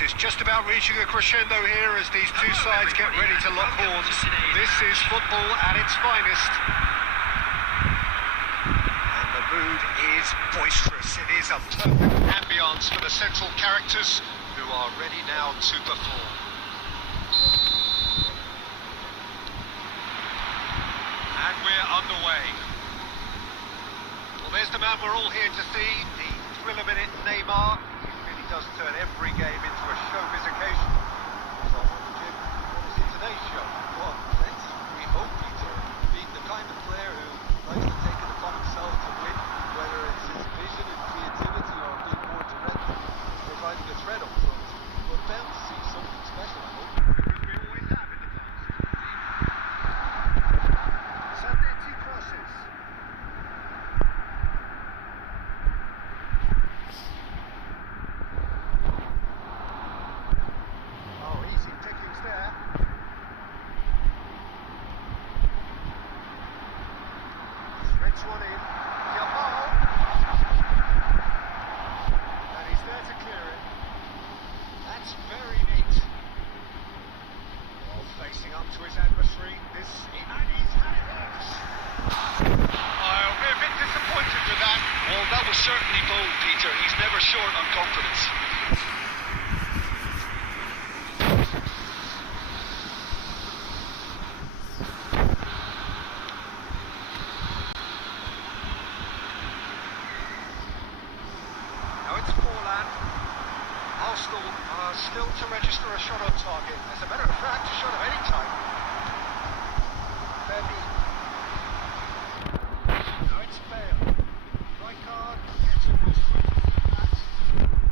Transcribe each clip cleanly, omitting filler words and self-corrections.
Is just about reaching a crescendo here as these two sides get ready to lock horns. This is football at its finest. And the mood is boisterous. It is a perfect ambience for the central characters who are ready now to perform. And we're underway. Well, there's the man we're all here to see, the thrill-a-minute Neymar. Does turn every game into a showbiz occasion. So, Jim, what is in today's show? Well, let's we hope Peter being the kind of player who likes to take it upon himself to win, whether it's his vision and creativity or being more direct, providing a threat up front. We're bound to see something special, I hope. Because we always have in the past. Sandetti crosses. One in, Yamal, and he's there to clear it. That's very neat. Well, facing up to his adversary, and he's had it works. I'll be a bit disappointed with that. Well, that was certainly bold, Peter. He's never short on confidence. Arsenal are still to register a shot on target. As a matter of fact, a shot of any type. Baby. No, it's fair. Right card, gets a good foot from that.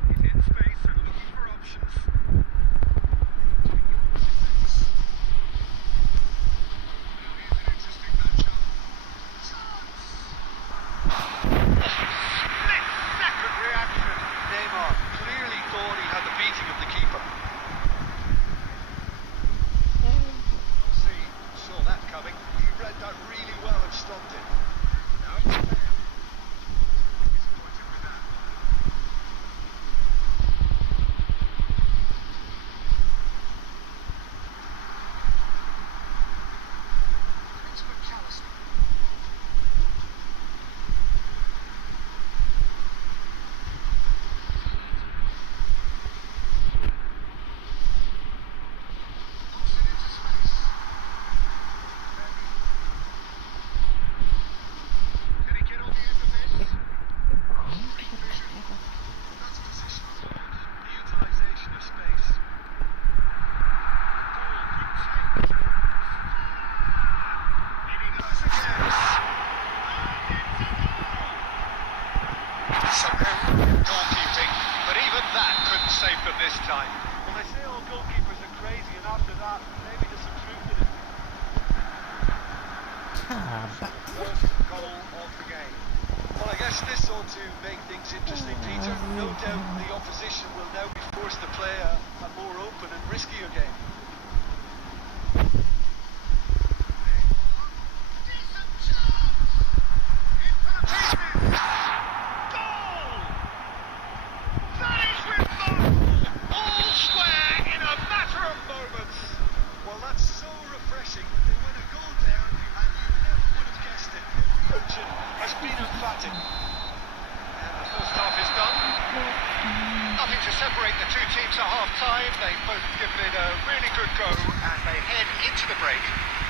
He's in space and looking for options. Now here's an interesting matchup. Chance! Split-second reaction. Neymar clearly thought he had the beating of the keeper. We'll see. Saw that coming. He read that really well and stopped it. Now it's fair. Disappointed with that. It's McAllister. Goalkeeping, but even that couldn't save them this time. Well, they say all goalkeepers are crazy, and after that, maybe there's some truth in it. First goal of the game. Well, I guess this ought to make things interesting, Peter. No doubt the opposition will now be forced to play a more open and riskier game. Well, that's so refreshing. They went a goal down and you never would have guessed it. expecting. And the first half is done. Nothing to separate the two teams at half-time. They've both given it a really good go, and they head into the break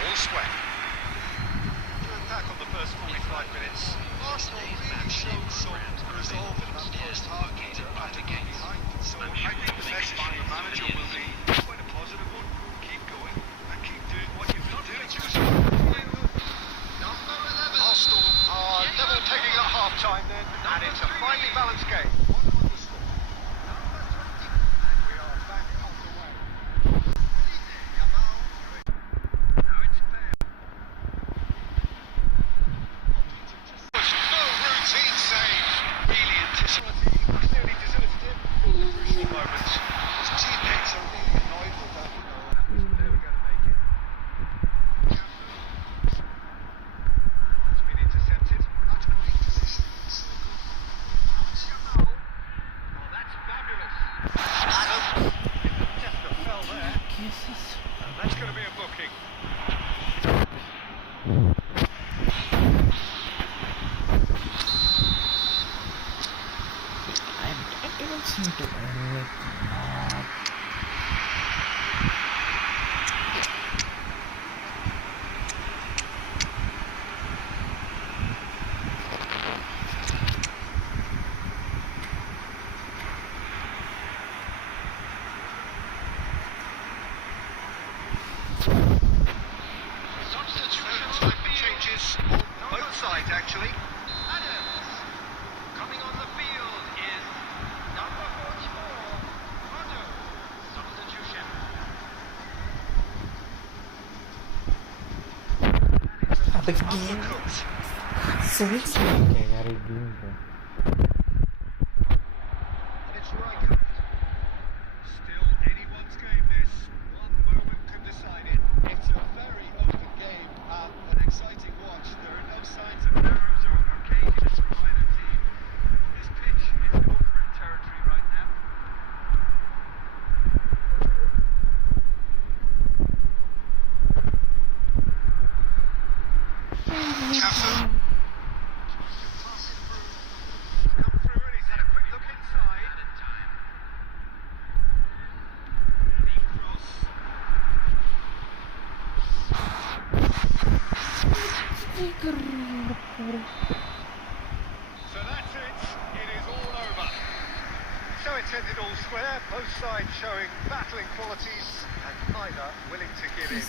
all sweat. To attack on the first 45 minutes. Arsenal really showed some resolve in that first half after getting behind. So I think the message from the manager will be quite a positive one. Keep going and keep doing what you've been doing. Arsenal are level pegging at half-time then, and it's a finely balanced game. That's going to be a booking. I don't seem to earn it. Both sides, actually. Coming on the field is number 44, Rondo. Substitution. Undercooked. And it's right. Still anyone's game this. One moment could decide it. It's a very open game and an exciting watch. There are no signs of nerves or occasions for either team. This pitch is over territory right now. Cafu. Come through and he's had a quick look inside. Deep cross. So that's it. It is all over. So it's ended all square. Both sides showing battling qualities and neither willing to give in.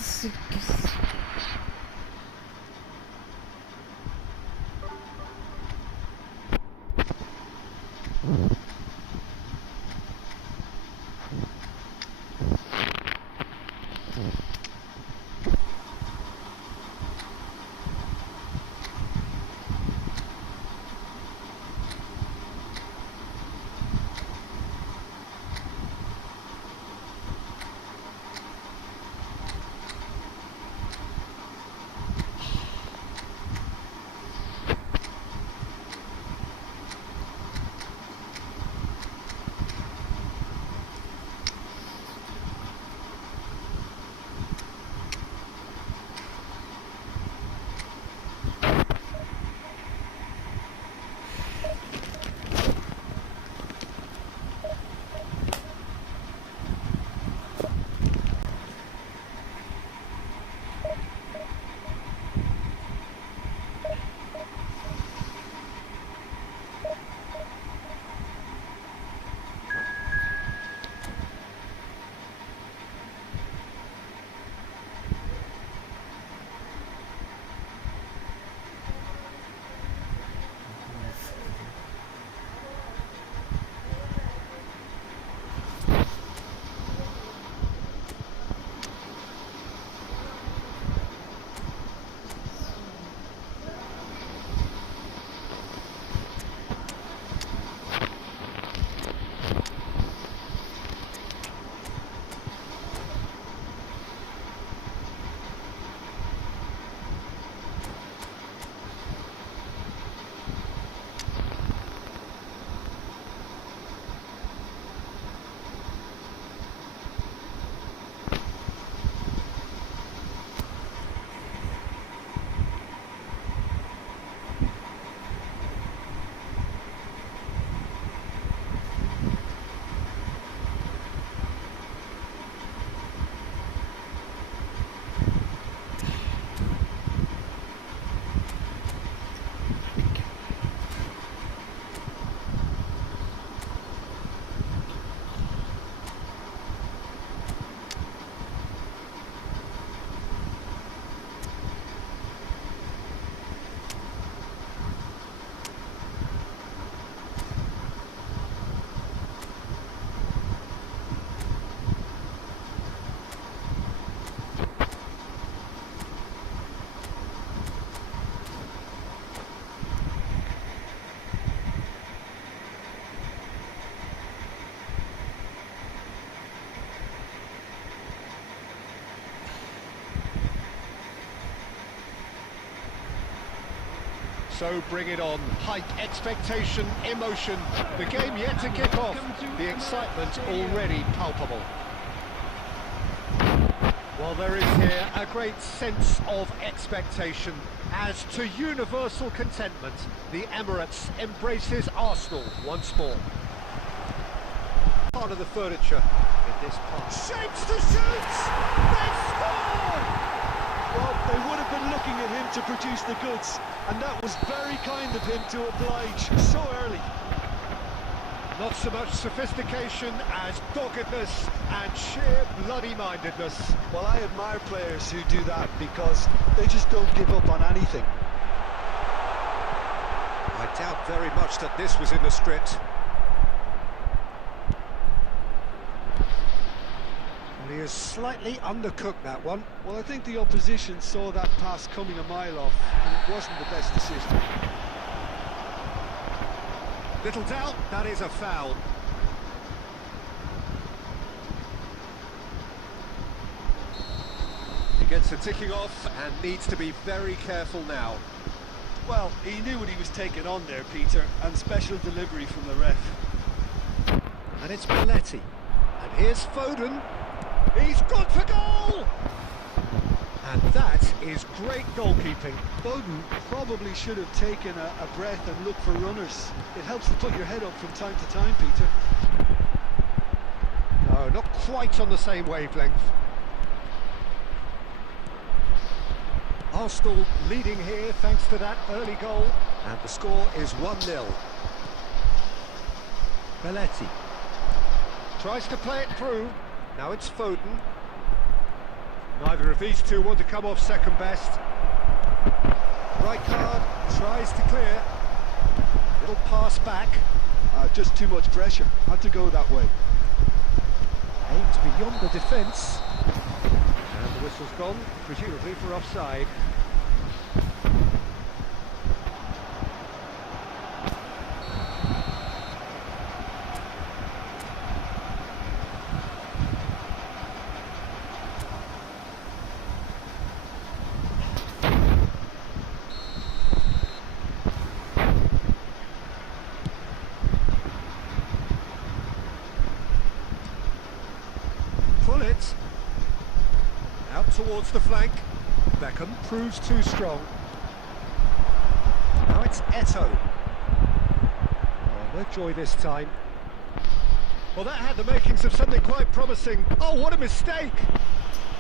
So bring it on. Hype, expectation, emotion. The game yet to kick off. The excitement already palpable. Well, there is here a great sense of expectation. As to universal contentment, the Emirates embraces Arsenal once more. Part of the furniture in this pass. Shapes to shoot! They've scored! Well, they would have been looking at him to produce the goods, and that was very kind of him to oblige so early. Not so much sophistication as doggedness and sheer bloody-mindedness. Well, I admire players who do that because they just don't give up on anything. I doubt very much that this was in the script. Well, he has slightly undercooked that one. Well, I think the opposition saw that pass coming a mile off, and it wasn't the best decision. Little doubt, that is a foul. He gets a ticking off and needs to be very careful now. Well, he knew what he was taking on there, Peter, and special delivery from the ref. And it's Belletti. And here's Foden. He's good for goal! And that is great goalkeeping. Foden probably should have taken a breath and looked for runners. It helps to put your head up from time to time, Peter. No, not quite on the same wavelength. Arsenal leading here thanks to that early goal. And the score is 1-0. Belletti tries to play it through. Now it's Foden. Neither of these two want to come off second best. Right card, tries to clear. Little pass back. Just too much pressure. Had to go that way. Aimed beyond the defence. And the whistle's gone, presumably for offside. Pull it. Out towards the flank. Beckham proves too strong. Now it's Eto'o. Oh, no joy this time. Well, that had the makings of something quite promising. Oh, what a mistake!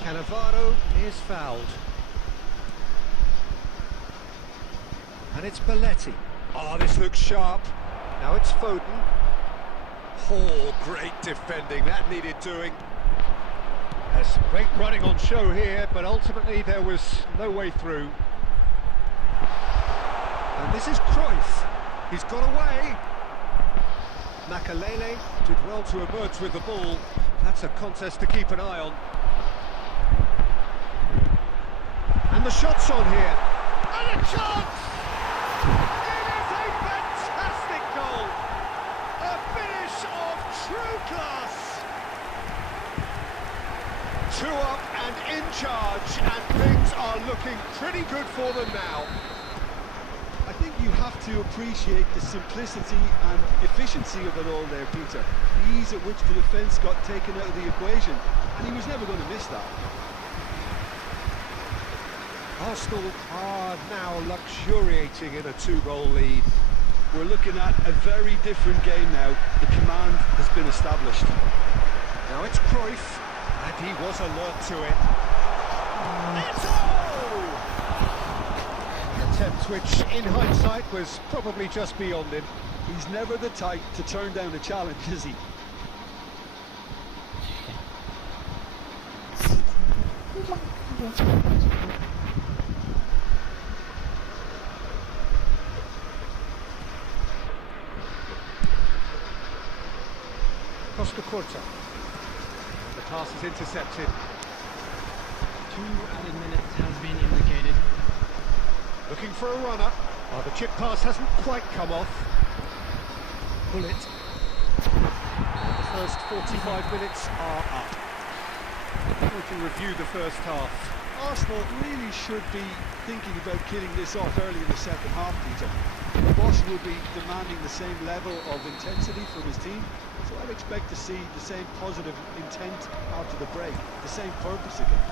Cannavaro is fouled. And it's Belletti. Oh, this looks sharp. Now it's Foden. Oh, great defending. That needed doing. There's some great running on show here, but ultimately there was no way through. And this is Cruyff. He's got away. Makalele did well to emerge with the ball. That's a contest to keep an eye on. And the shot's on here. And a chance! It is a fantastic goal! A finish of true class! 2 up and in charge, and things are looking pretty good for them now. I think you have to appreciate the simplicity and efficiency of it all there, Peter. The ease at which the defence got taken out of the equation, and he was never going to miss that. Arsenal are now luxuriating in a 2-goal lead. We're looking at a very different game now. The command has been established. Now it's Cruyff. And he was alert to it. Eto'o! An attempt which, in hindsight, was probably just beyond him. He's never the type to turn down a challenge, is he? Costa Curta. The pass is intercepted. 2 added minutes has been indicated. Looking for a runner. Oh, the chip pass hasn't quite come off. Pull it. And the first 45 minutes are up. How would you review the first half? Arsenal really should be thinking about killing this off early in the second half, Peter. The boss will be demanding the same level of intensity from his team, so I'd expect to see the same positive intent after the break, the same purpose again.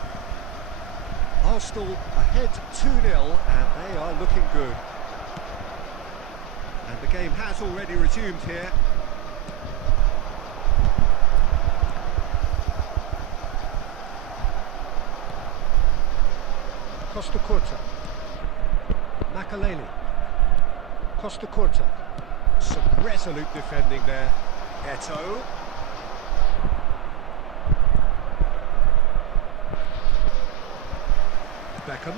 Arsenal ahead 2-0 and they are looking good. And the game has already resumed here. Costa Curta. Makaleli. Costa Curta. Some resolute defending there. Eto'o. Beckham.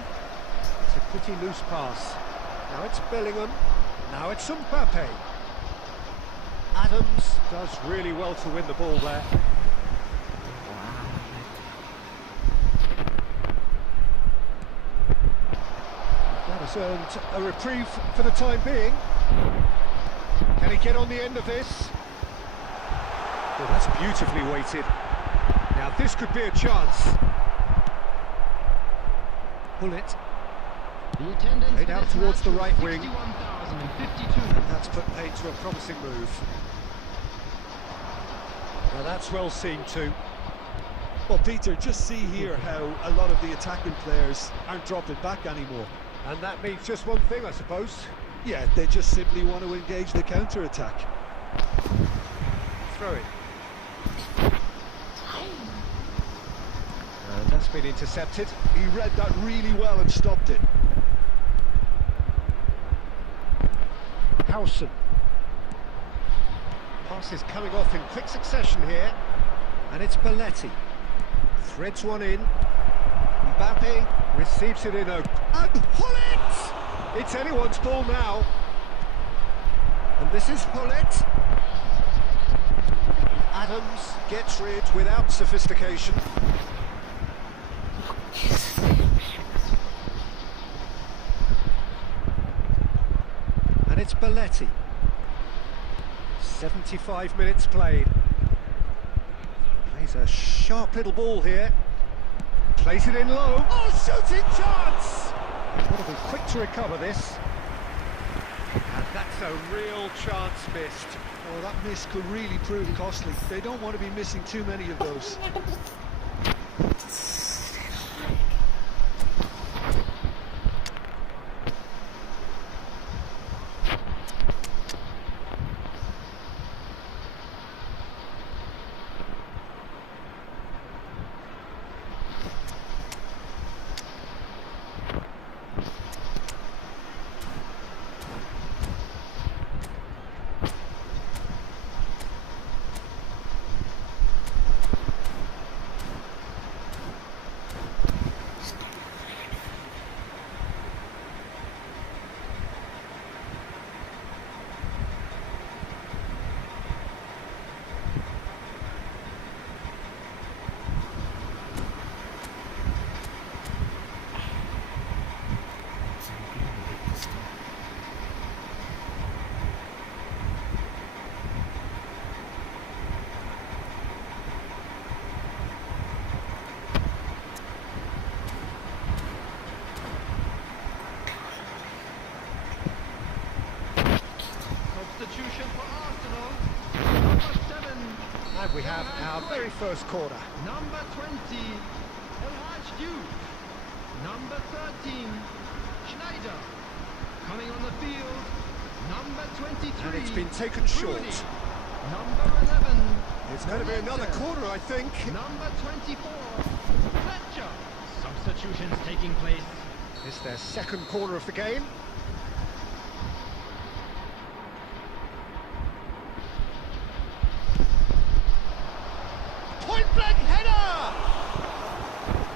It's a pretty loose pass. Now it's Bellingham. Now it's Mbappe. Adams does really well to win the ball there. That has earned a reprieve for the time being. Can he get on the end of this? Well, that's beautifully weighted. Now this could be a chance. Pull it. The attendance Played out towards the right wing. 61,052. And that's put paid to a promising move. Now that's well seen too. Well, Peter, just see here how a lot of the attacking players aren't dropping back anymore. And that means just one thing, I suppose. Yeah, they just simply want to engage the counter-attack. Throw it. And that's been intercepted. He read that really well and stopped it. Howson. Pass is coming off in quick succession here. And it's Belletti. Threads one in. Mbappe receives it in a... And Hullet! It's anyone's ball now. And this is Hullet. Adams gets rid without sophistication. And it's Belletti. 75 minutes played. Plays a sharp little ball here. Plays it in low. Oh, shooting chance! He's got to be quick to recover this. And that's a real chance missed. Oh, that miss could really prove costly. They don't want to be missing too many of those. Substitution for Arsenal. Number 7. And we have our very first corner. Number 20. El Haj Diouf. Number 13. Schneider. Coming on the field. Number 23. And it's been taken short. Rooney. Number 11. It's going to be another corner, I think. Number 24. Fletcher. Substitutions taking place. It's their second corner of the game. Point blank header!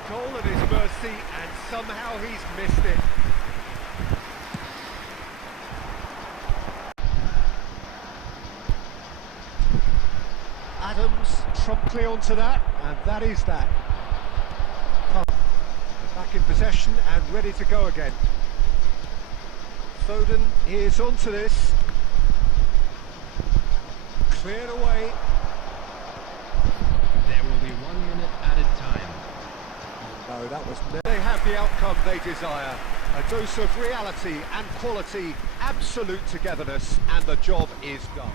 Goal at his mercy, and somehow he's missed it. Adams promptly onto that, and that is that. Back in possession and ready to go again. Foden is onto this. Cleared away. There will be 1 minute added time. No, that was... They have the outcome they desire. A dose of reality and quality, absolute togetherness, and the job is done.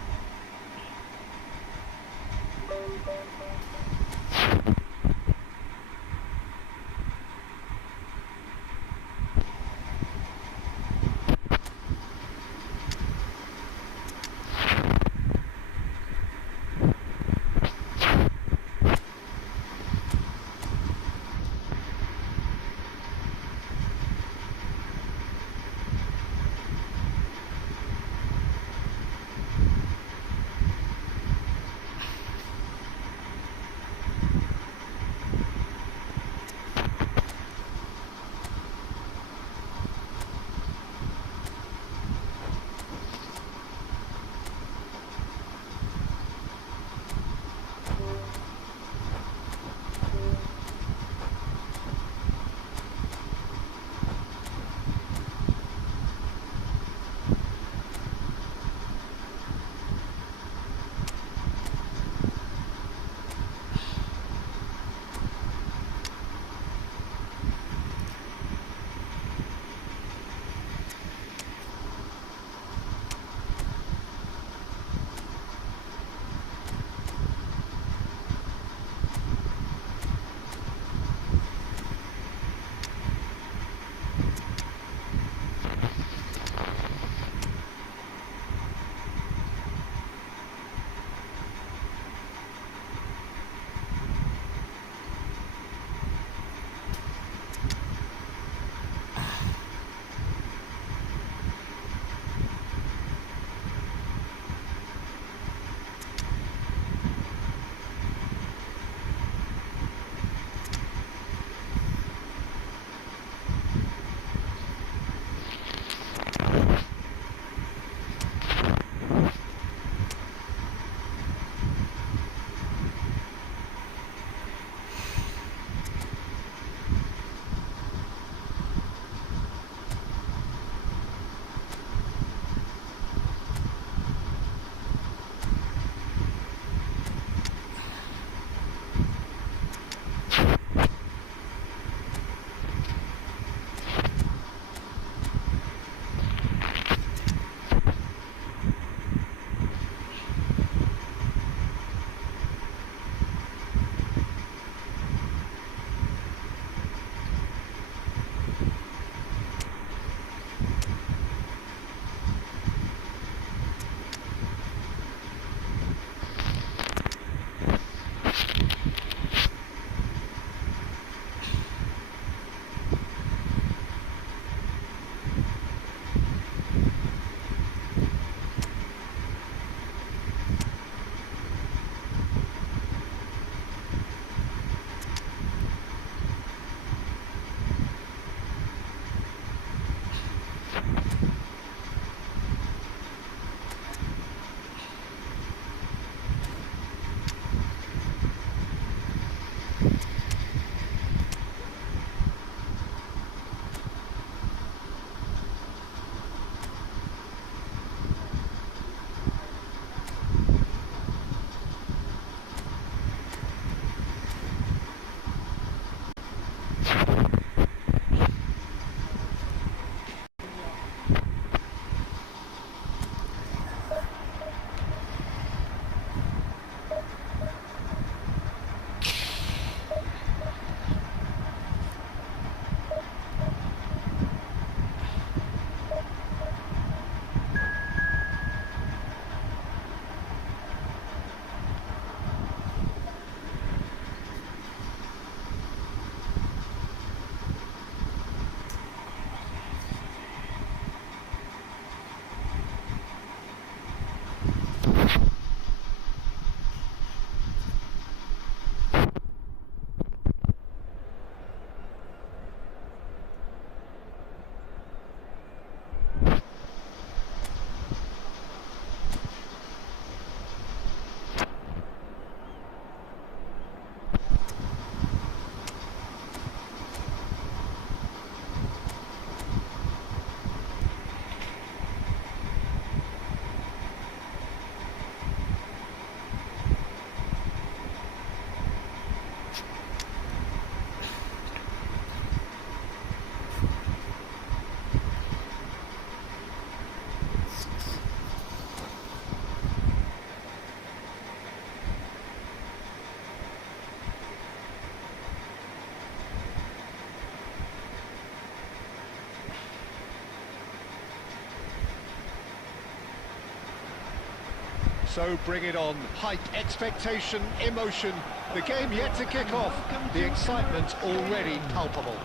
So bring it on. Hype, expectation, emotion. The game yet to kick off. The excitement already palpable.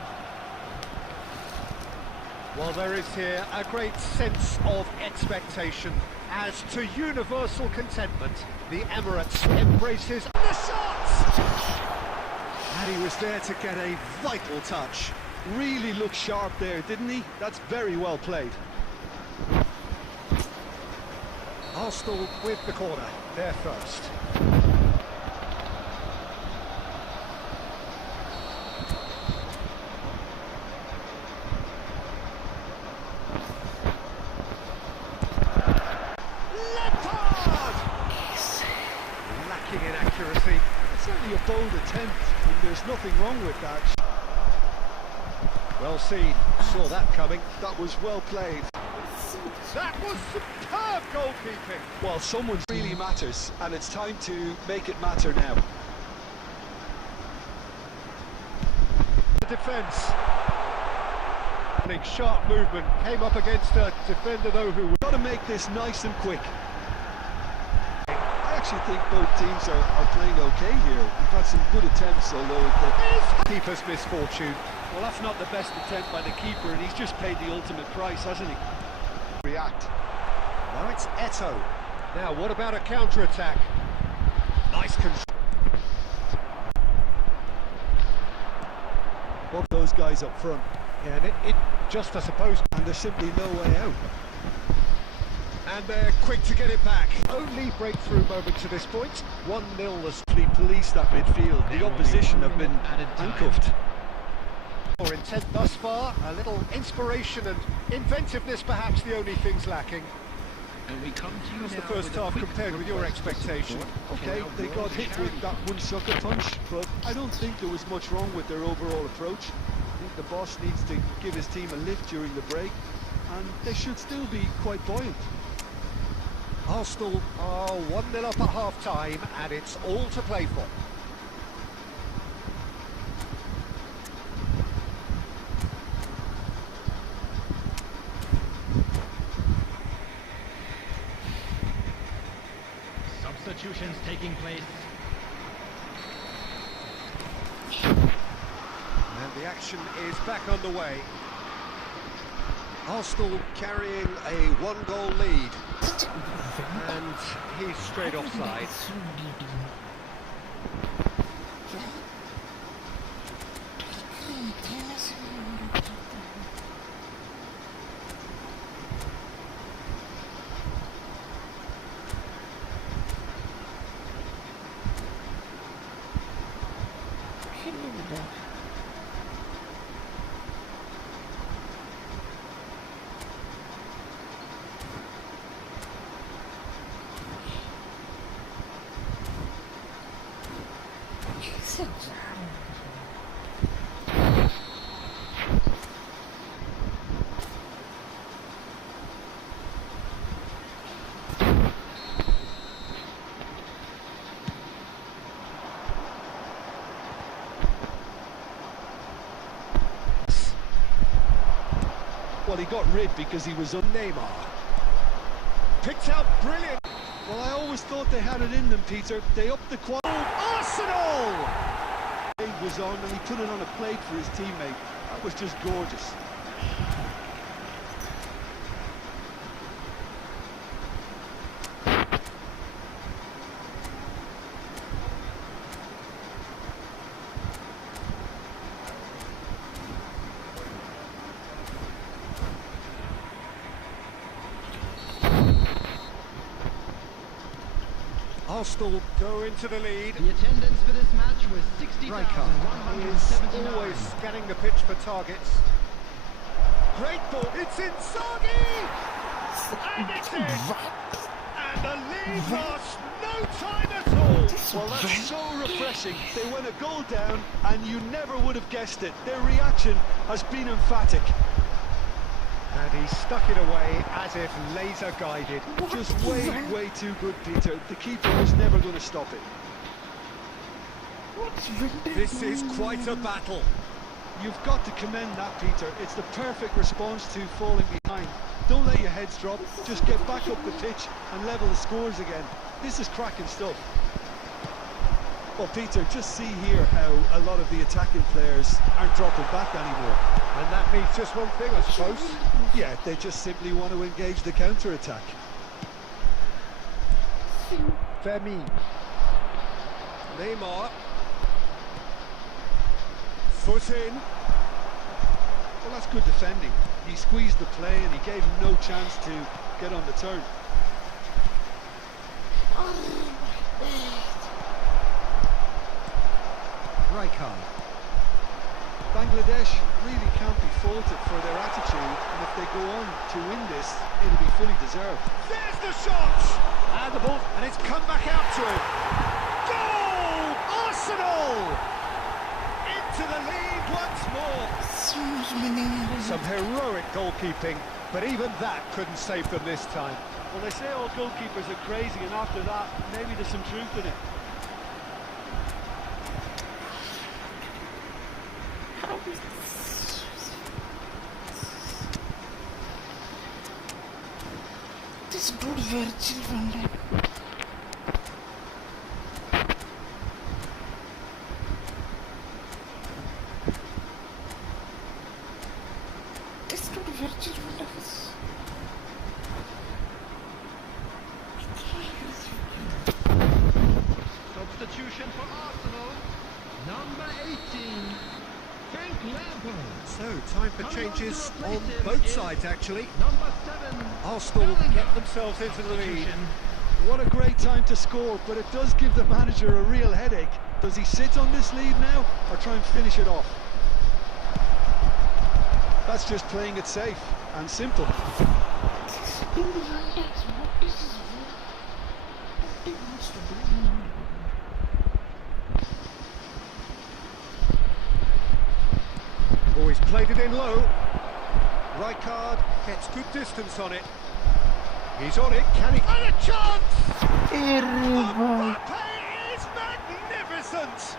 Well, there is here a great sense of expectation. As to universal contentment, the Emirates embraces the shots! And he was there to get a vital touch. Really looked sharp there, didn't he? That's very well played. Arsenal with the corner, they're first. Lacking in accuracy. It's certainly a bold attempt, and there's nothing wrong with that. Well seen, saw that coming. That was well played. That was superb goalkeeping. Well, someone really matters, and it's time to make it matter now. The defence. Sharp movement, came up against a defender though who... Got to make this nice and quick. I actually think both teams are playing okay here. We've had some good attempts, although the keeper's misfortune. Well, that's not the best attempt by the keeper, and he's just paid the ultimate price, hasn't he? React. Now it's Eto'o. Now, what about a counter-attack? Nice control. Both those guys up front. Yeah, and it just, I suppose... And there's simply no way out. And they're quick to get it back. Only breakthrough moment to this point. 1-0 as They police that midfield. The opposition have been handcuffed. more intent thus far. A little inspiration and inventiveness perhaps the only things lacking. And we come to you How's the now first with a half quick compared with your request for expectation? support. Okay, they got hit with that one sucker punch, but I don't think there was much wrong with their overall approach. I think the boss needs to give his team a lift during the break, and they should still be quite buoyant. Arsenal are 1-0 up at half-time, and it's all to play for. Substitutions taking place. And the action is back underway. Arsenal carrying a one-goal lead. And he's straight offside. Well, he got rid because he was on Neymar. Picked out brilliant. Well, I always thought they had it in them, Peter. They upped the quality. Arsenal! He was on and he put it on a plate for his teammate. That was just gorgeous. Arsenal go into the lead. The attendance for this match was He is 60,179. always scanning the pitch for targets. Great ball. It's Inzaghi! And it's in! And the lead lost no time at all. Well, that's so refreshing. They went a goal down and you never would have guessed it. Their reaction has been emphatic. And he stuck it away as if laser guided. Just way too good, Peter. The keeper was never going to stop it. This is quite a battle. You've got to commend that, Peter. It's the perfect response to falling behind. Don't let your heads drop. Just get back up the pitch and level the scores again. This is cracking stuff. Well, Peter, just see here how a lot of the attacking players aren't dropping back anymore. And that means just one thing, I suppose. Yeah, they just simply want to engage the counter-attack. Femi. Neymar. Foot in. Well, that's good defending. He squeezed the play and he gave him no chance to get on the turn. Rijkaard. Bangladesh really can't be faulted for their attitude, and if they go on to win this, it'll be fully deserved. There's the shot! And the ball, and it's come back out to him. Goal! Arsenal! Into the lead once more. Some heroic goalkeeping, but even that couldn't save them this time. Well, they say all goalkeepers are crazy, and after that, maybe there's some truth in it. This dude Virgil van Dijk. This dude Virgil van Dijk is... Substitution for Arsenal. Number 18. Frank Lampard. So, time for changes on both sides, actually. Number 7. Arsenal get themselves into the lead. What a great time to score, but it does give the manager a real headache. Does he sit on this lead now, or try and finish it off? That's just playing it safe and simple. Dude Van Dijk, what is this? What he wants to do? Oh, he's played it in low. Rijkaard gets good distance on it. He's on it, can he? And a chance! Mbappe is magnificent!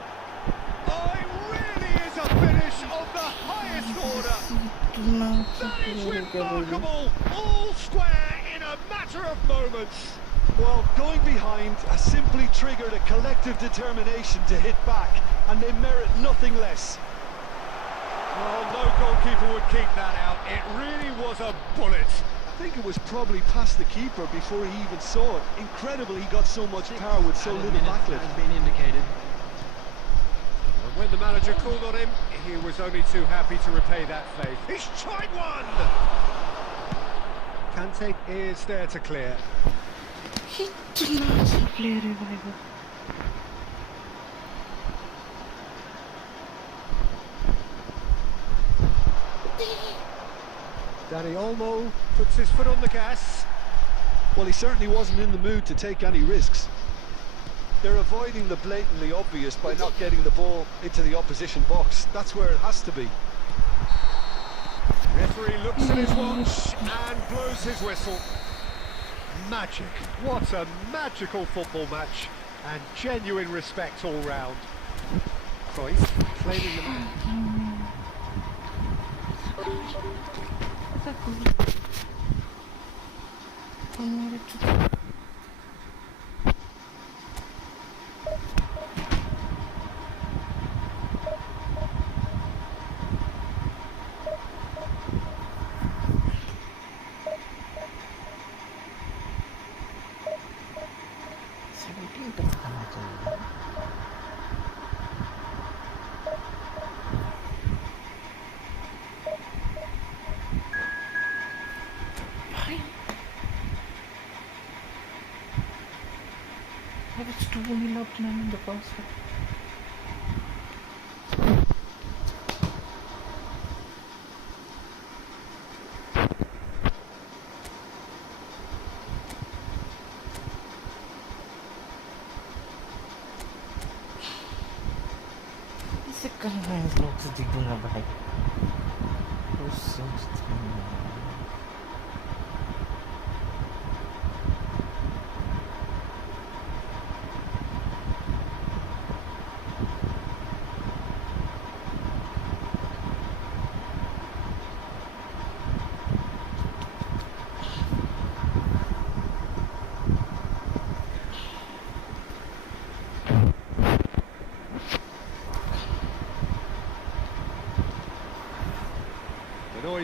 Oh, it really is a finish of the highest order. That is remarkable! All square in a matter of moments. Well, going behind has simply triggered a collective determination to hit back, and they merit nothing less. Well, no goalkeeper would keep that out. It really was a bullet. I think it was probably past the keeper before he even saw it. Incredible he got so much power with so little backlift. Has been indicated. And when the manager called on him, he was only too happy to repay that faith. He's tried one! Kante is there to clear. He did not play revival. Dani Olmo puts his foot on the gas. Well, he certainly wasn't in the mood to take any risks. They're avoiding the blatantly obvious by not getting the ball into the opposition box. That's where it has to be. Referee looks at his watch and blows his whistle. Magic. What a magical football match. And genuine respect all round. Cruyff claiming the man. I was 2-0 up in the first half. इसे कहाँ है लोग से दिखूंगा भाई वो सोचते हैं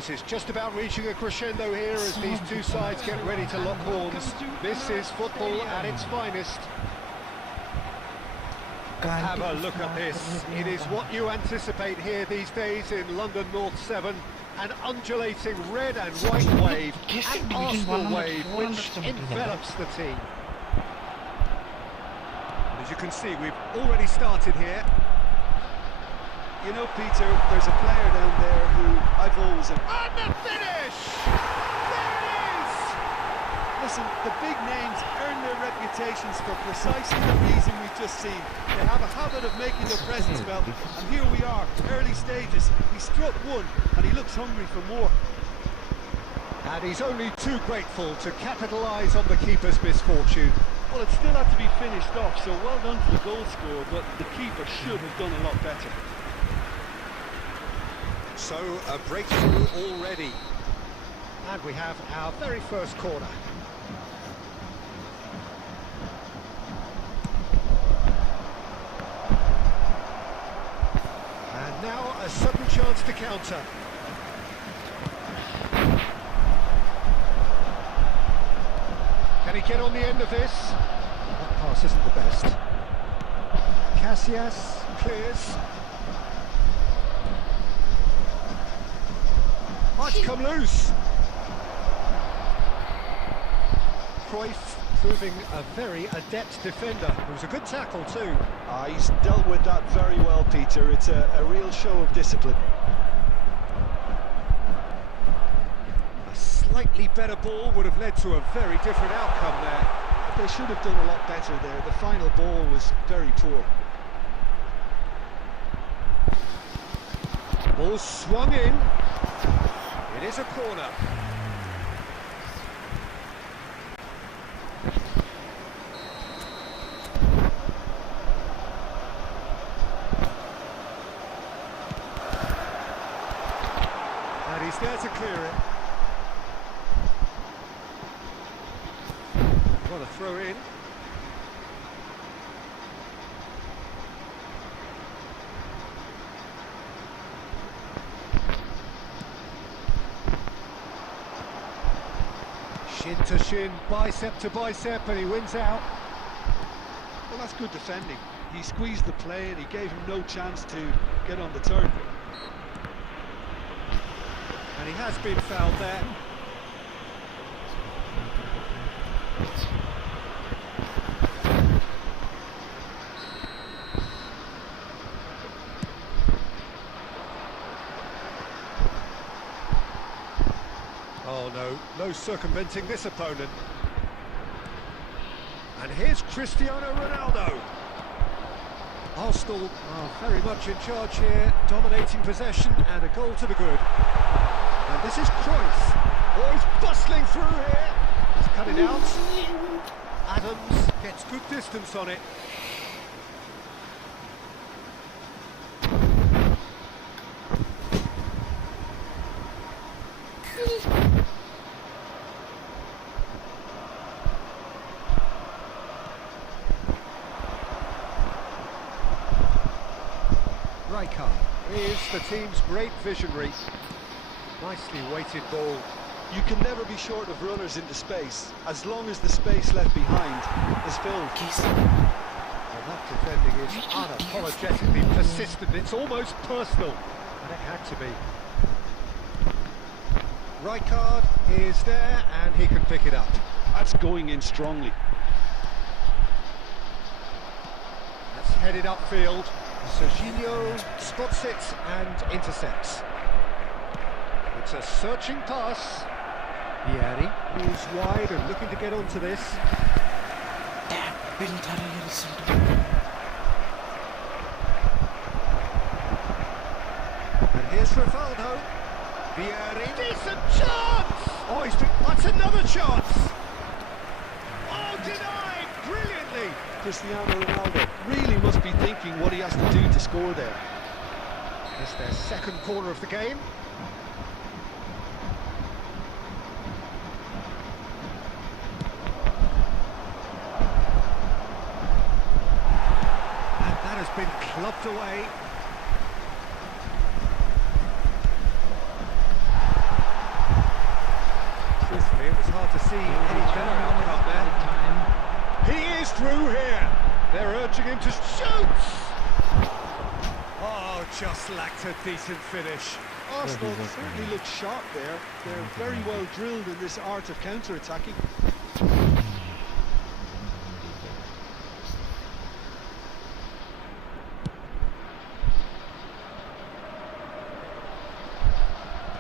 noise is just about reaching a crescendo here as these two sides get ready to lock horns. This is football at its finest. Have a look at this. It is what you anticipate here these days in London North 7. An undulating red and white wave, an Arsenal wave which envelops the team. And as you can see, we've already started here. You know, Peter, there's a player down there who I've always... And the finish! There it is! Listen, the big names earn their reputations for precisely the reason we've just seen. They have a habit of making their presence felt, and here we are, early stages. He struck one, and he looks hungry for more. And he's only too grateful to capitalise on the keeper's misfortune. Well, it still had to be finished off, so well done to the goal scorer, but the keeper should have done a lot better. So, a breakthrough already. And we have our very first corner. And now a sudden chance to counter. Can he get on the end of this? That pass isn't the best. Casillas clears. Might come loose. Cruyff proving a very adept defender. It was a good tackle too. He's dealt with that very well, Peter. It's a real show of discipline. A slightly better ball would have led to a very different outcome there. They should have done a lot better there. The final ball was very poor. Ball swung in. It is a corner. And he's there to clear it. What a throw in. Shin to shin, bicep to bicep, and he wins out. Well, that's good defending. He squeezed the play and he gave him no chance to get on the turn. And he has been fouled there. Oh no, no circumventing this opponent. And here's Cristiano Ronaldo. Arsenal are very much in charge here, dominating possession and a goal to the good. And this is Cruyff. Oh, he's bustling through here. He's cut it out. Adams gets good distance on it. Rijkaard is the team's great visionary. Nicely weighted ball. You can never be short of runners into space, as long as the space left behind is filled. Well, that defending is unapologetically persistent. It's almost personal, and it had to be. Rijkaard is there, and he can pick it up. That's going in strongly. That's headed upfield. Serginho spots it and intercepts. It's a searching pass. Vieri is wide and looking to get onto this. And here's Rivaldo. Vieri. Decent chance! Oh, that's another chance! Oh, denied! Brilliantly! Cristiano Ronaldo really must be thinking what he has to do to score there. It's their second corner of the game. And that has been clubbed away. any better outcome there. He is through here. They're urging him to shoot. Oh, just lacked a decent finish. Arsenal certainly look sharp there. They're very well drilled in this art of counter-attacking.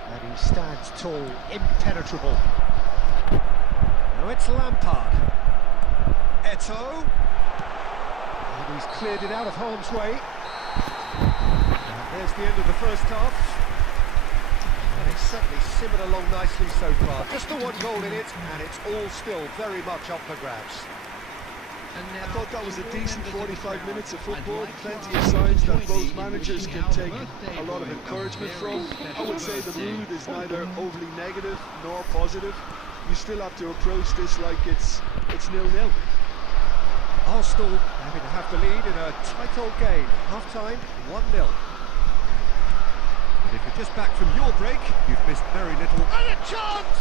And he stands tall, impenetrable. Now it's Lampard. Eto'o. And he's cleared it out of harm's way. And there's the end of the first half. And it's certainly simmered along nicely so far. Just the one goal in it, and it's all still very much up for grabs. I thought that was a decent 45 minutes of football, plenty of signs that both managers can take a lot of encouragement from. I would say the mood is neither overly negative nor positive. You still have to approach this like it's 0-0. Arsenal having to have the lead in a tight old game. Half-time, 1-0. And if you're just back from your break, you've missed very little. And a chance!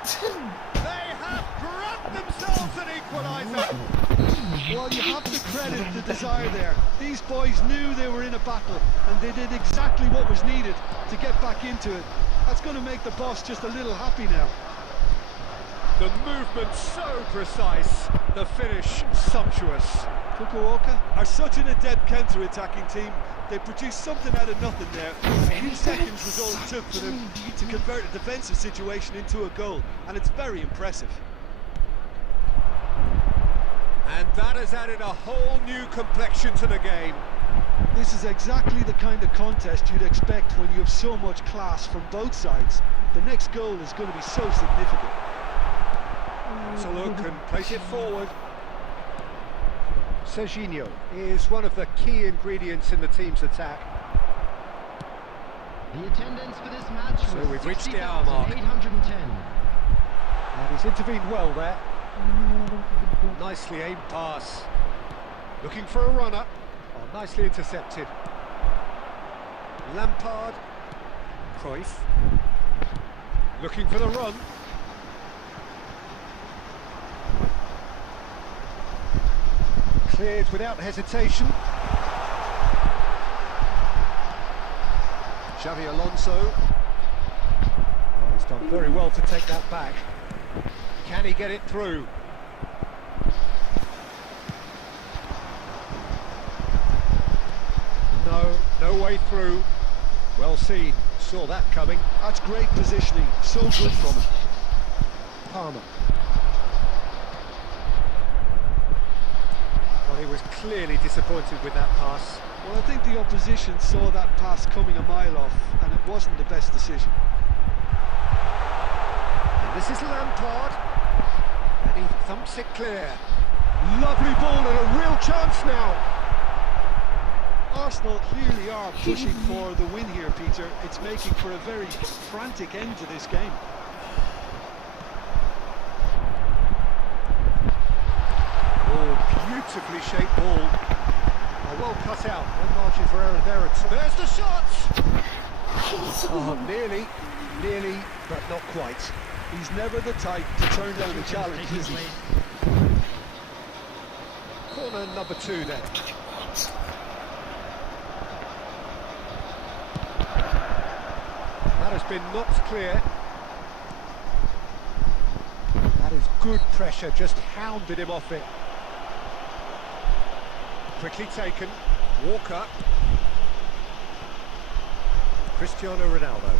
It's in! They have grabbed themselves an equaliser! Well, you have to credit the desire there. These boys knew they were in a battle, and they did exactly what was needed to get back into it. That's going to make the boss just a little happy now. The movement so precise, the finish sumptuous. Fukuoka are such an adept counter-attacking team. They produced something out of nothing there. A few seconds was all it took for them to convert a defensive situation into a goal, and it's very impressive. And that has added a whole new complexion to the game. This is exactly the kind of contest you'd expect when you have so much class from both sides. The next goal is going to be so significant. Let's a look and place it forward. Serginho is one of the key ingredients in the team's attack. The attendance for this match So was we've reached the hour mark. 60,810. And he's intervened well there. Nicely aimed pass. Looking for a runner. Oh, nicely intercepted. Lampard. Cruyff. Looking for the run. Cleared without hesitation. Xavi Alonso. Oh, he's done very well to take that back. Can he get it through? No way through. Well seen. Saw that coming. That's great positioning. So good from him. Palmer. Well, he was clearly disappointed with that pass. Well, I think the opposition saw that pass coming a mile off, and it wasn't the best decision. And this is Lampard. And he thumps it clear. Lovely ball and a real chance now. Arsenal clearly are pushing for the win here, Peter. It's making for a very frantic end to this game. Oh, beautifully shaped ball. Oh, well cut out. No margin for error there at all. There's the shot! Oh, nearly, but not quite. He's never the type to turn down a challenge, is he? Corner number 2 then. That has been knocked clear. That is good pressure, just hounded him off it. Quickly taken. Walker. Cristiano Ronaldo.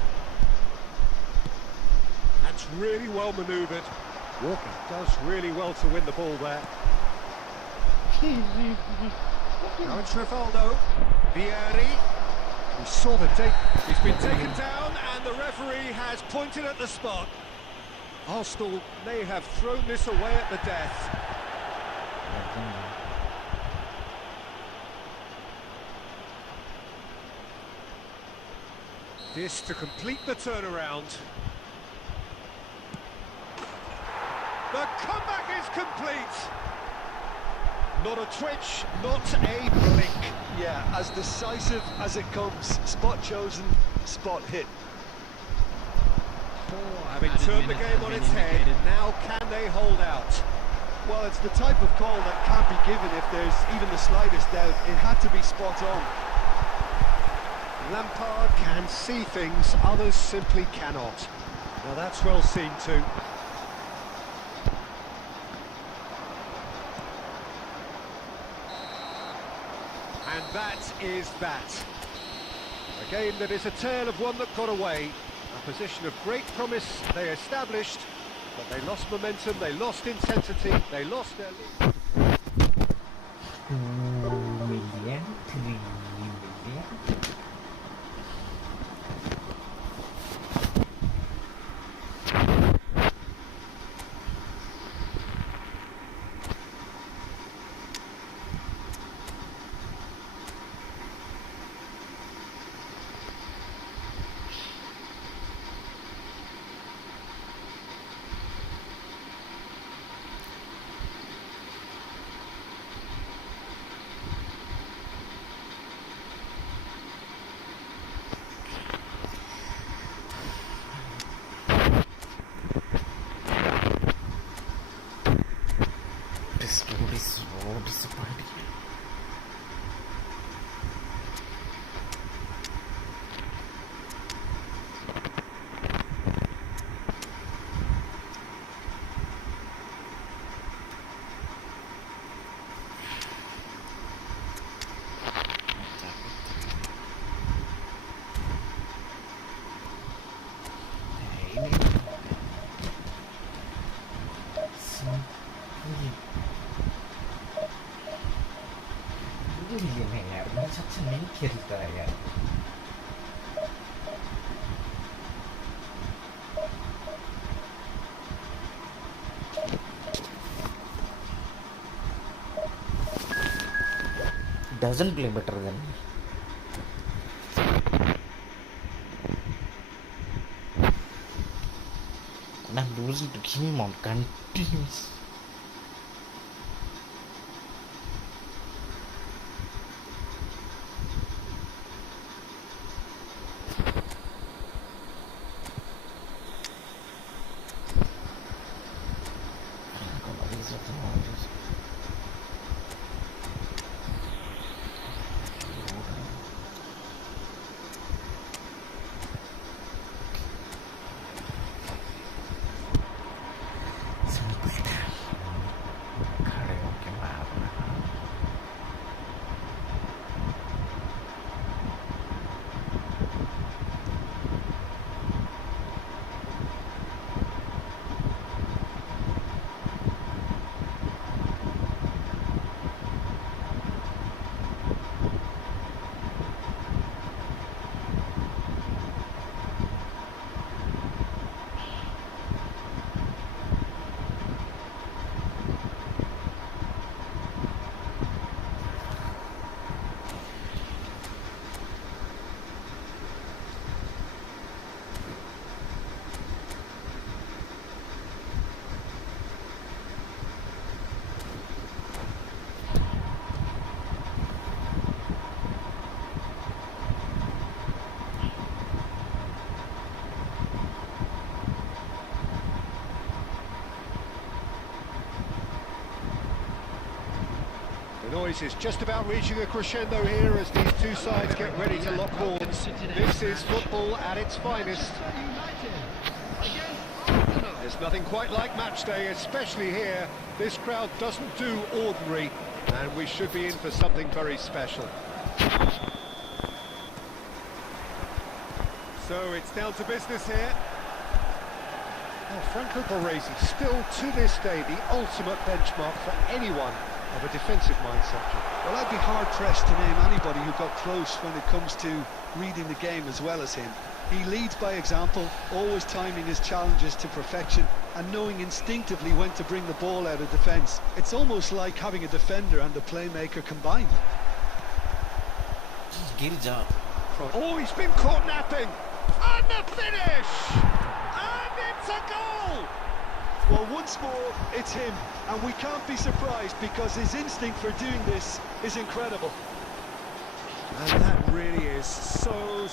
That's really well manoeuvred. Walker does really well to win the ball there. Now it's Rivaldo. Vieri. He saw the date. He's been taken down and the referee has pointed at the spot. Arsenal may have thrown this away at the death. This to complete the turnaround. The comeback is complete. Not a twitch, not a blink. Yeah, as decisive as it comes. Spot chosen, spot hit. Oh, Having Added turned the minutes game has on been its head, indicated. now can they hold out? Well, it's the type of call that can't be given if there's even the slightest doubt. It had to be spot on. Lampard can see things others simply cannot. Now that's well seen too. And that is that. A game that is a tale of one that got away. A position of great promise they established, but they lost momentum, they lost intensity, they lost their lead. 2 million, 3 million. This road is so disappointing. Such a main character again. Doesn't play better than me. And I'm losing to him on continuous. The noise is just about reaching a crescendo here as these two sides get ready to lock horns. This is football at its finest. There's nothing quite like match day, especially here. This crowd doesn't do ordinary, and we should be in for something very special. So it's down to business here. Well, Franco Baresi, still to this day the ultimate benchmark for anyone of a defensive mindset. Well, I'd be hard-pressed to name anybody who got close when it comes to reading the game as well as him. He leads by example, always timing his challenges to perfection and knowing instinctively when to bring the ball out of defence. It's almost like having a defender and a playmaker combined. Oh, he's been caught napping! And the finish! And it's a goal! Well, once more, it's him, and we can't be surprised because his instinct for doing this is incredible. And that really is so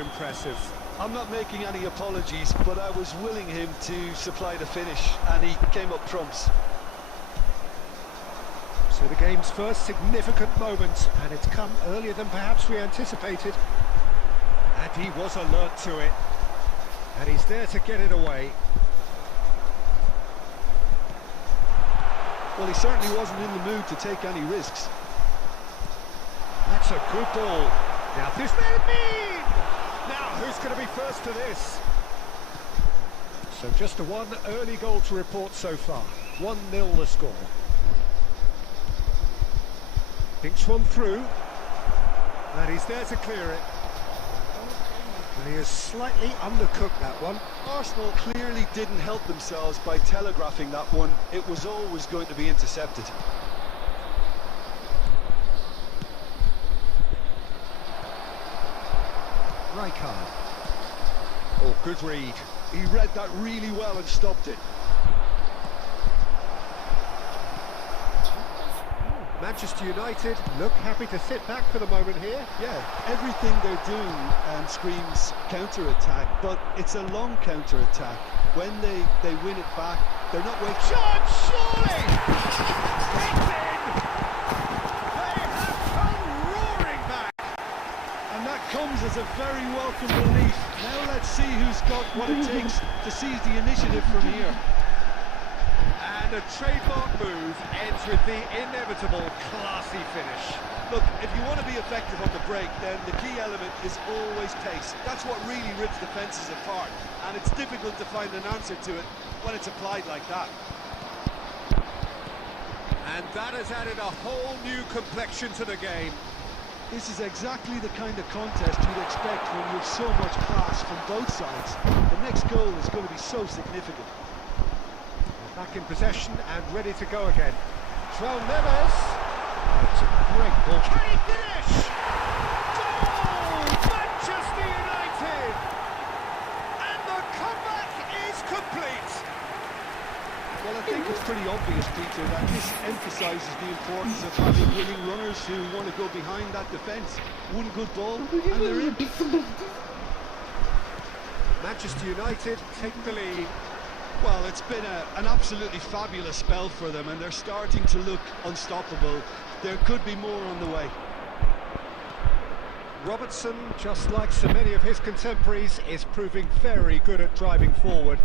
impressive. I'm not making any apologies, but I was willing him to supply the finish, and he came up trumps. So the game's first significant moment, and it's come earlier than perhaps we anticipated. And he was alert to it. And he's there to get it away. Well, he certainly wasn't in the mood to take any risks. That's a good ball. Now this may mean! Now who's going to be first to this? So just a one early goal to report so far. 1-0 the score. Thinks one through. And he's there to clear it. And he has slightly undercooked that one. Arsenal clearly didn't help themselves by telegraphing that one. It was always going to be intercepted. Rijkaard. Oh, good read. He read that really well and stopped it. Manchester United look happy to sit back for the moment here. Yeah, everything they're doing screams counter-attack, but it's a long counter-attack. When they win it back, they're not waiting. Shot, surely! It's in! They have come roaring back! And that comes as a very welcome relief. Now let's see who's got what it takes to seize the initiative from here. And a trademark move ends with the inevitable classy finish. Look, if you want to be effective on the break, then the key element is always pace. That's what really rips defences apart, and it's difficult to find an answer to it when it's applied like that. And that has added a whole new complexion to the game. This is exactly the kind of contest you'd expect when you have so much class from both sides. The next goal is going to be so significant. Back in possession and ready to go again. João Neves. Oh, it's a great ball. Can he finish? Goal! Manchester United! And the comeback is complete. Well, I think it's pretty obvious, Peter, that this emphasises the importance of having winning runners who want to go behind that defence. One good ball, and they're in. Manchester United take the lead. Well, it's been an absolutely fabulous spell for them, and they're starting to look unstoppable. There could be more on the way. Robertson, just like so many of his contemporaries, is proving very good at driving forward.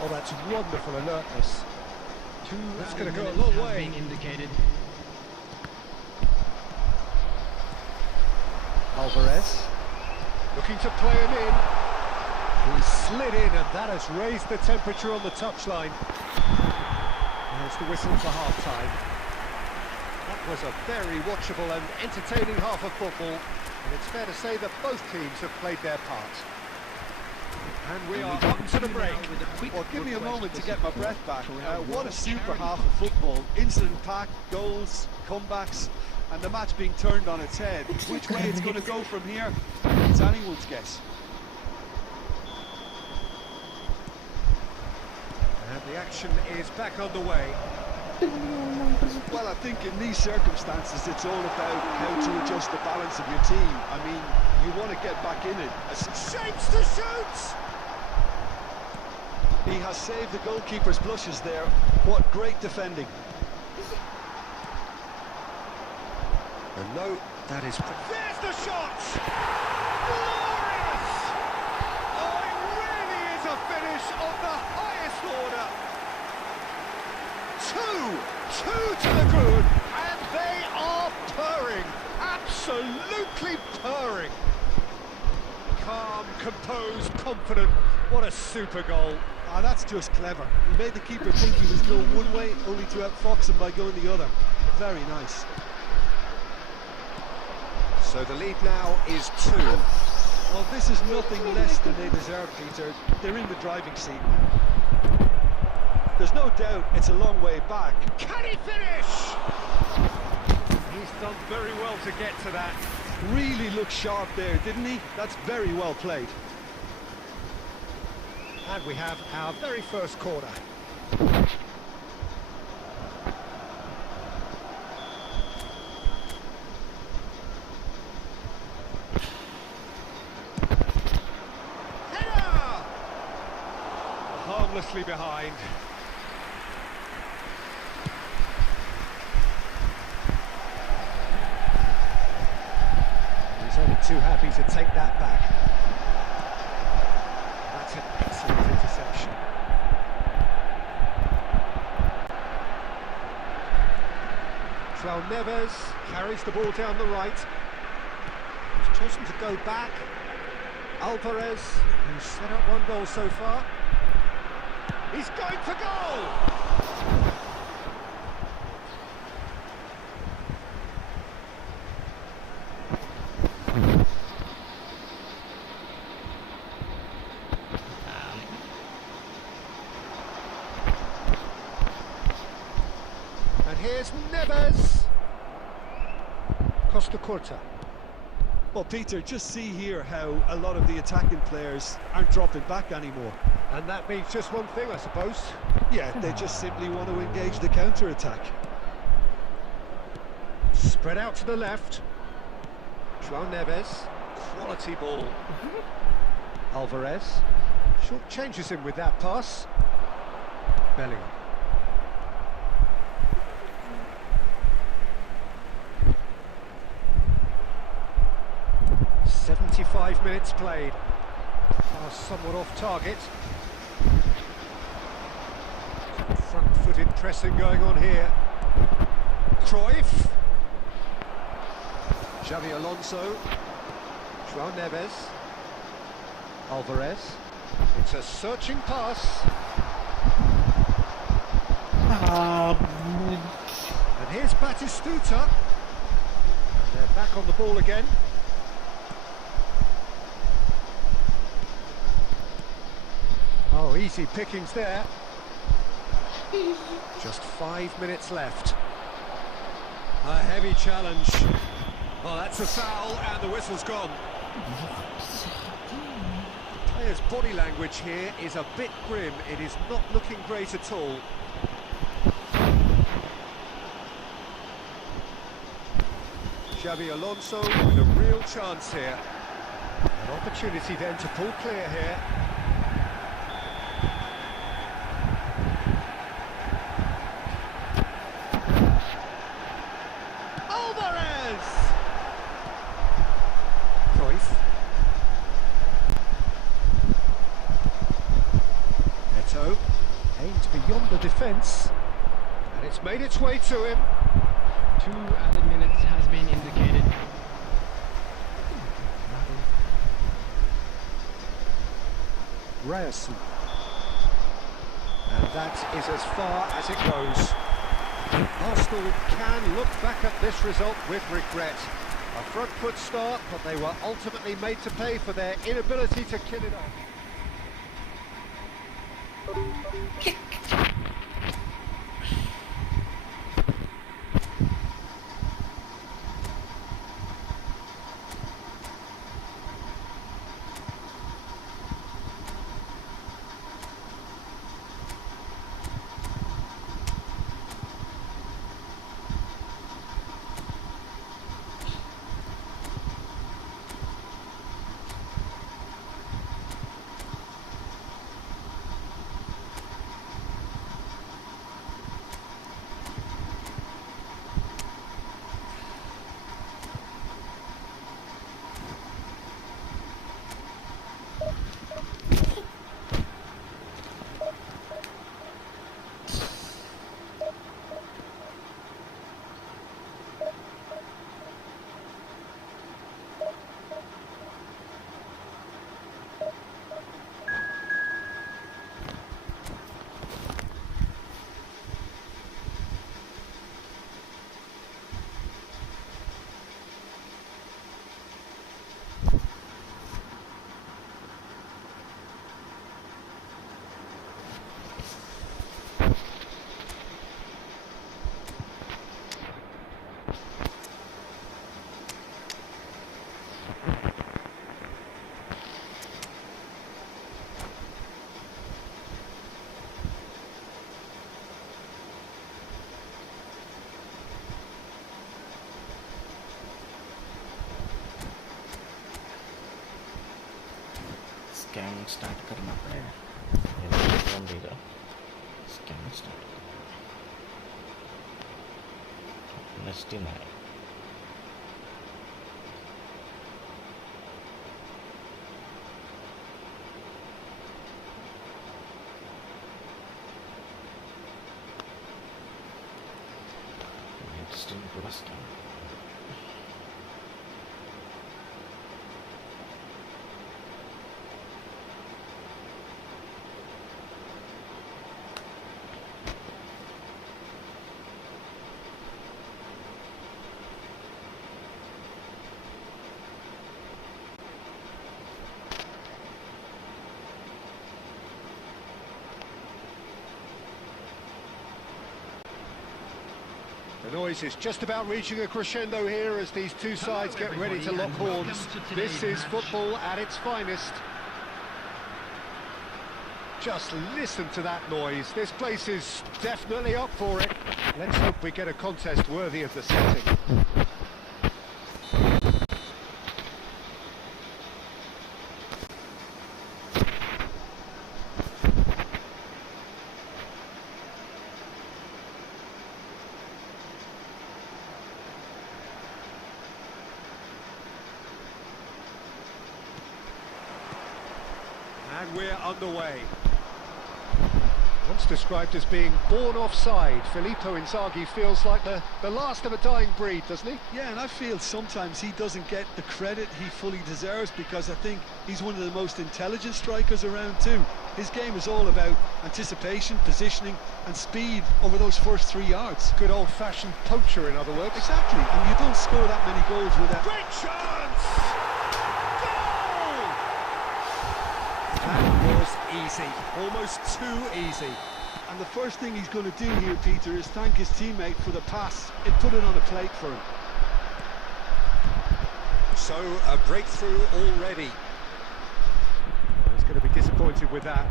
Oh, that's wonderful alertness. That's going to go a long way. Indicated. Alvarez, looking to play him in. He slid in, and that has raised the temperature on the touchline. There's the whistle for half-time. That was a very watchable and entertaining half of football, and it's fair to say that both teams have played their part. And we are up to the break. Well, give me a moment to get my breath back. What a super half of football. Incident-packed, goals, comebacks, and the match being turned on its head. Which way it's going to go from here, it's anyone's guess. And the action is back underway. Well, I think in these circumstances it's all about how to adjust the balance of your team. I mean, you want to get back in it. Shapes to shoot! He has saved the goalkeeper's blushes there. What great defending. And no, that is... There's the shot! Glorious! Oh, it really is a finish of the highest order. Two to the good, and they are purring. Absolutely purring. Calm, composed, confident. What a super goal. Ah, that's just clever. He made the keeper think he was going one way, only to outfox him by going the other. Very nice. So the lead now is 2. Well, this is nothing less than they deserve, Peter. They're in the driving seat. There's no doubt it's a long way back. Can he finish? He's done very well to get to that. Really looked sharp there, didn't he? That's very well played. And we have our very first corner. harmlessly behind. He's only too happy to take that back. That's an excellent interception. João Neves carries the ball down the right. He's chosen to go back. Alvarez, who's set up one goal so far. He's going for goal! And here's Neves. Costa Curta. Well, Peter, just see here how a lot of the attacking players aren't dropping back anymore. And that means just one thing, I suppose. Yeah, they just simply want to engage the counter-attack. Spread out to the left. João Neves. Quality ball. Alvarez. Short changes him with that pass. Bellingham. "75 minutes played. Pass somewhat off target. Front-footed pressing going on here. Cruyff. Xavi Alonso. João Neves. Alvarez. It's a searching pass. And here's Batistuta. And they're back on the ball again. Oh, easy pickings there. Just 5 minutes left. A heavy challenge. Oh, that's a foul, and the whistle's gone. The player's body language here is a bit grim. It is not looking great at all. Xavi Alonso with a real chance here. An opportunity then to pull clear here. Alvarez! Cruyff. Neto aimed beyond the defence, and it's made its way to him. 2 added minutes has been indicated. Ryerson. And that is as far as it goes. Arsenal can look back at this result with regret. A front foot start, but they were ultimately made to pay for their inability to kill it off. Scan start करना पड़ेगा still high. Still rusty. The noise is just about reaching a crescendo here as these two sides get ready to lock horns. This is football at its finest. Just listen to that noise. This place is definitely up for it. Let's hope we get a contest worthy of the setting. And we're underway. Once described as being born offside, Filippo Inzaghi feels like the last of a dying breed, doesn't he? Yeah, and I feel sometimes he doesn't get the credit he fully deserves, because I think he's one of the most intelligent strikers around too. His game is all about anticipation, positioning and speed over those first 3 yards. Good old-fashioned poacher, in other words. Exactly, and you don't score that many goals without... Great chance! Goal! That was easy, almost too easy. And the first thing he's going to do here, Peter, is thank his teammate for the pass. It put it on a plate for him. So, a breakthrough already. He's going to be disappointed with that.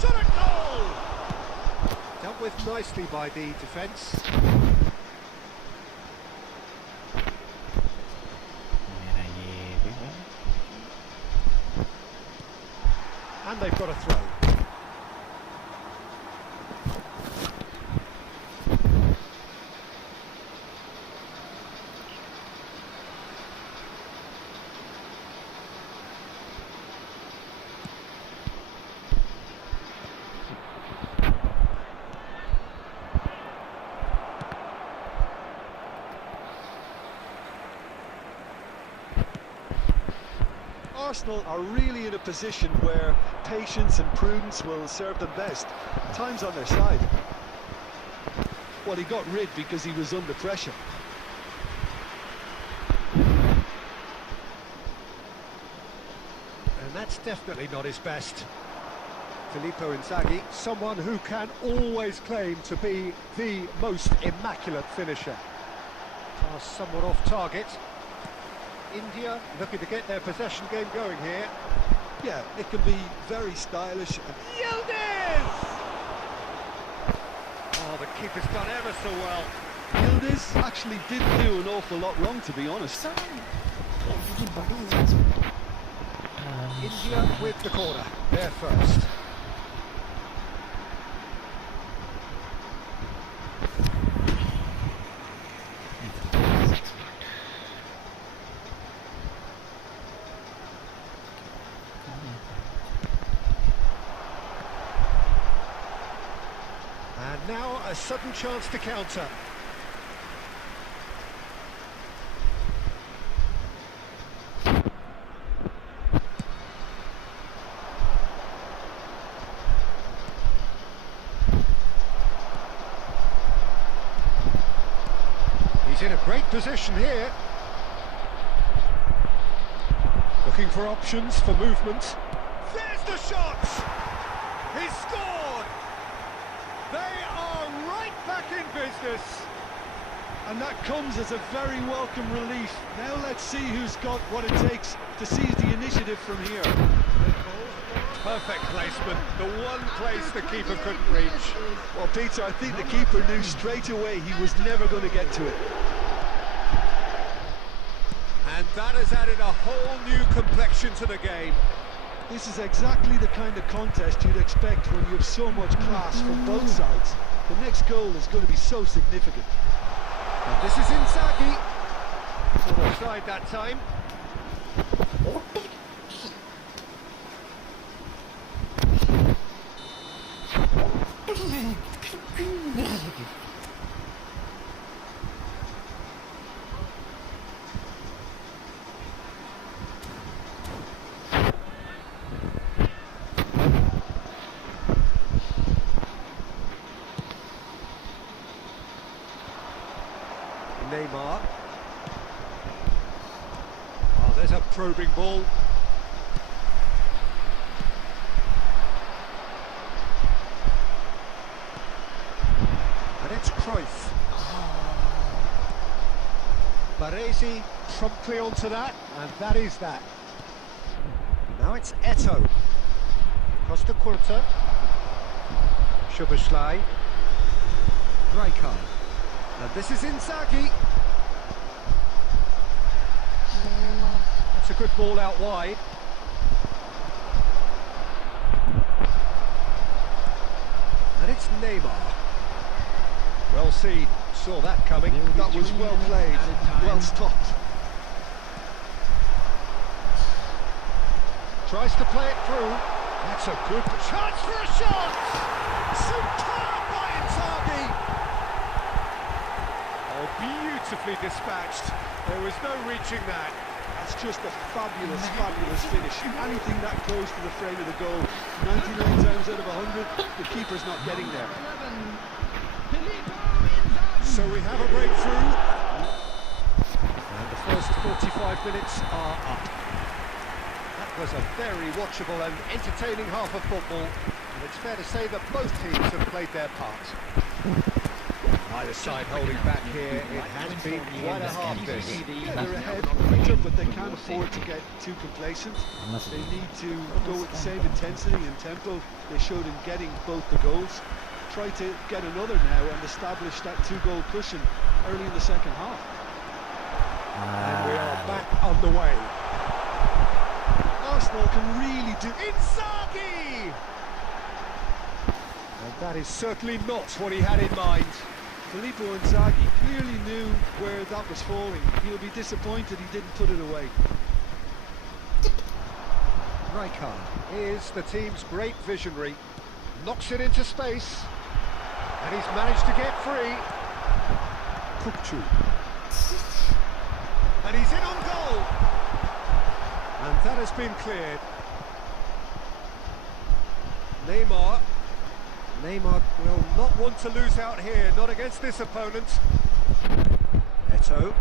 Shot at goal! Dealt with nicely by the defence. And they've got a throw. Arsenal are really in a position where patience and prudence will serve them best. Time's on their side. Well, he got rid because he was under pressure. And that's definitely not his best. Filippo Inzaghi, someone who can always claim to be the most immaculate finisher. Pass somewhat off target. India looking to get their possession game going here. Yeah, it can be very stylish. Yildiz! Oh, the keeper's done ever so well. Yildiz actually didn't do an awful lot wrong, to be honest. Everybody is India with the corner. They're first. And now a sudden chance to counter. He's in a great position here. Looking for options for movement. There's the shot! He's scored! They are right back in business. And that comes as a very welcome relief. Now let's see who's got what it takes to seize the initiative from here. Perfect placement, the one place the keeper couldn't reach. Well, Peter, I think the keeper knew straight away he was never going to get to it. And that has added a whole new complexion to the game. This is exactly the kind of contest you'd expect when you have so much class from both sides. The next goal is going to be so significant. And this is Inzaghi. Not offside that time. Neymar. Oh, there's a probing ball. And it's Cruyff. Baresi promptly onto that, and that is that. Now it's Eto'o. Costa Curta. Szoboszlai. Rijkaard. And this is Inzaghi. That's a good ball out wide. And it's Neymar. Well seen, saw that coming. That was well played, well stopped. Tries to play it through. That's a good chance for a shot! Superb by Inzaghi! Oh, beautifully dispatched. There was no reaching that. That's just a fabulous, fabulous finish. Anything that close to the frame of the goal, 99 times out of 100, the keeper's not getting there. So we have a breakthrough. And the first 45 minutes are up. That was a very watchable and entertaining half of football. And it's fair to say that both teams have played their part. Either side holding back here, it has been quite a half this. Yeah, they're ahead, quicker, but they can't afford to get too complacent. They need to go with the same intensity and tempo they showed in getting both the goals. Try to get another now and establish that two-goal cushion early in the second half. And we are back on the way. Arsenal can really do... Inzaghi! And that is certainly not what he had in mind. Filippo Inzaghi clearly knew where that was falling. He'll be disappointed he didn't put it away. Rijkaard is the team's great visionary. Knocks it into space. And he's managed to get free. Kukçu. And he's in on goal. And that has been cleared. Neymar. Neymar will not want to lose out here, not against this opponent. Eto'o.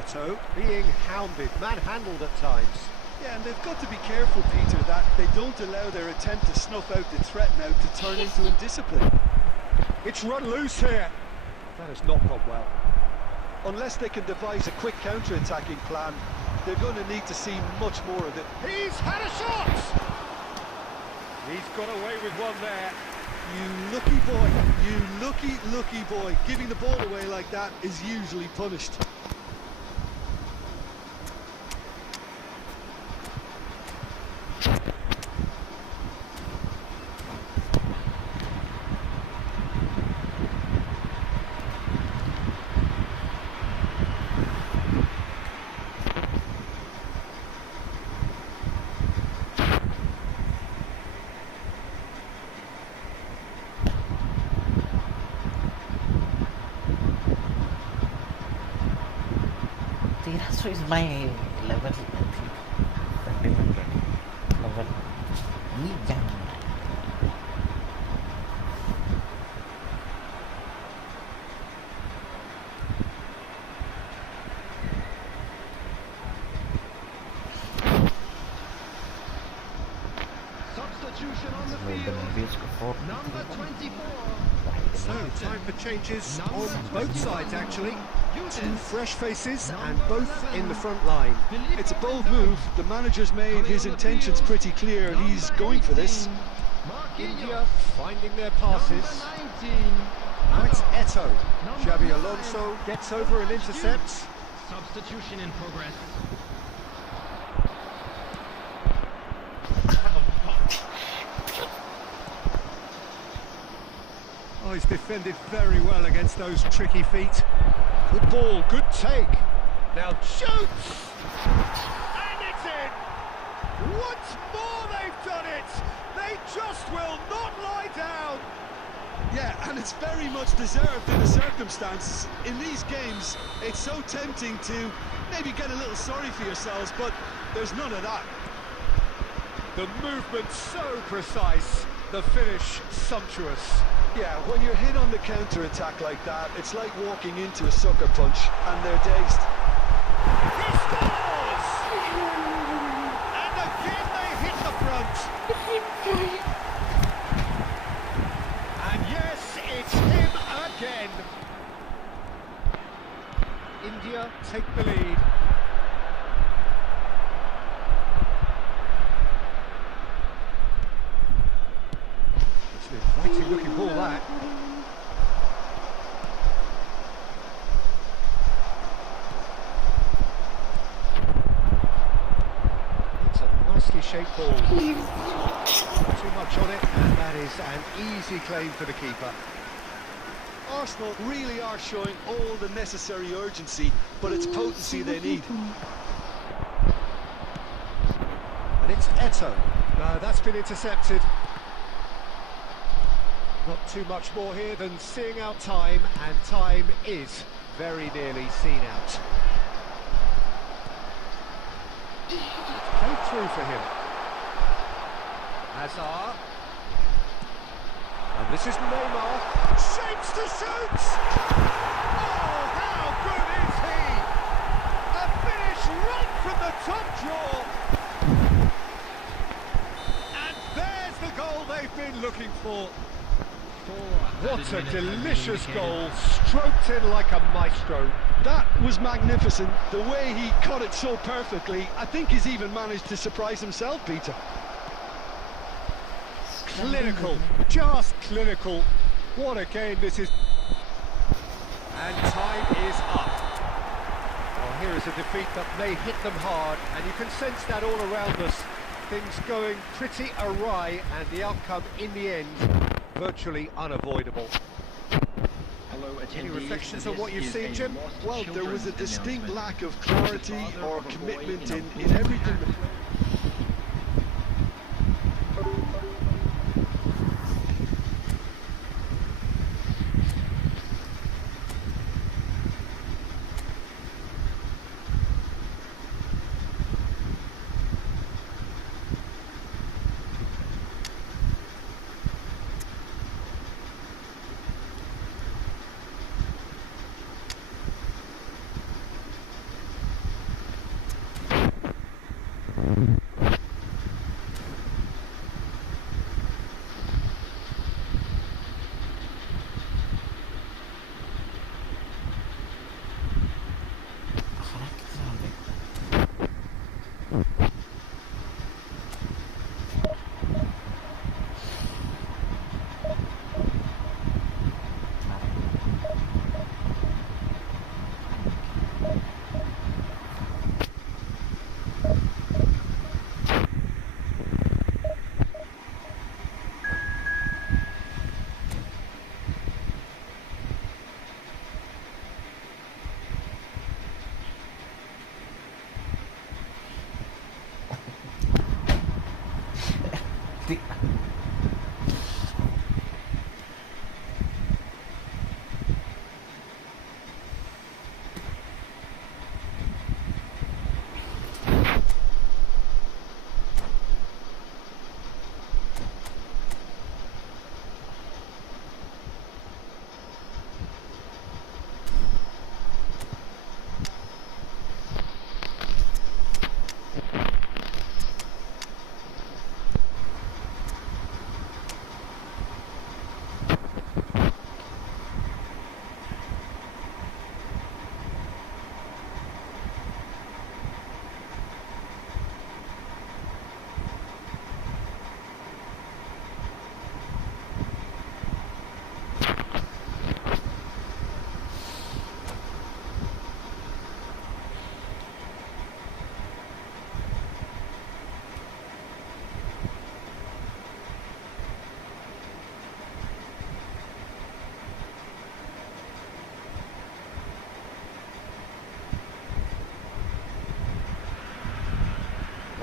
Eto'o being hounded, manhandled at times. Yeah, and they've got to be careful, Peter, that they don't allow their attempt to snuff out the threat now to turn into indiscipline. It's run loose here. That has not gone well. Unless they can devise a quick counter-attacking plan, they're going to need to see much more of it. He's had a shot! He's got away with one there. You lucky boy, you lucky boy. Giving the ball away like that is usually punished. So is my level, I think. 2100 level. Ini jangan. Substitution on the field. Number 24. So, time for changes on both sides, actually. Two fresh faces and both in the front line. It's a bold move. The manager's made his intentions pretty clear and he's going for this. India finding their passes. Now it's Eto'o. Xabi Alonso gets over and intercepts. Substitution in progress. Oh, he's defended very well against those tricky feet. Good ball, good take. Now shoots! And it's in! Once more they've done it! They just will not lie down! Yeah, and it's very much deserved in the circumstances. In these games, it's so tempting to maybe get a little sorry for yourselves, but there's none of that. The movement so precise, the finish sumptuous. Yeah, when you're hit on the counter-attack like that, it's like walking into a sucker punch, and they're dazed. He scores! And again they hit the front. And yes, it's him again. India take the lead. It's an inviting looking ball, that. It's a nicely shaped ball. Not too much on it, and that is an easy claim for the keeper. Arsenal really are showing all the necessary urgency, but it's potency they need. And it's Eto. No, that's been intercepted. Not too much more here than seeing out time, and time is very nearly seen out. It's played through for him. Hazard. And this is Neymar. Shapes to shoot! Oh, how good is he? A finish right from the top draw. And there's the goal they've been looking for. What a delicious goal, stroked in like a maestro. That was magnificent. The way he caught it so perfectly, I think he's even managed to surprise himself, Peter. Clinical, just clinical. What a game this is. And time is up. Well, here is a defeat that may hit them hard, and you can sense that all around us. Things going pretty awry, and the outcome in the end virtually unavoidable. Any reflections on what you've seen, Jim? Well, there was a distinct lack of clarity or commitment in everything.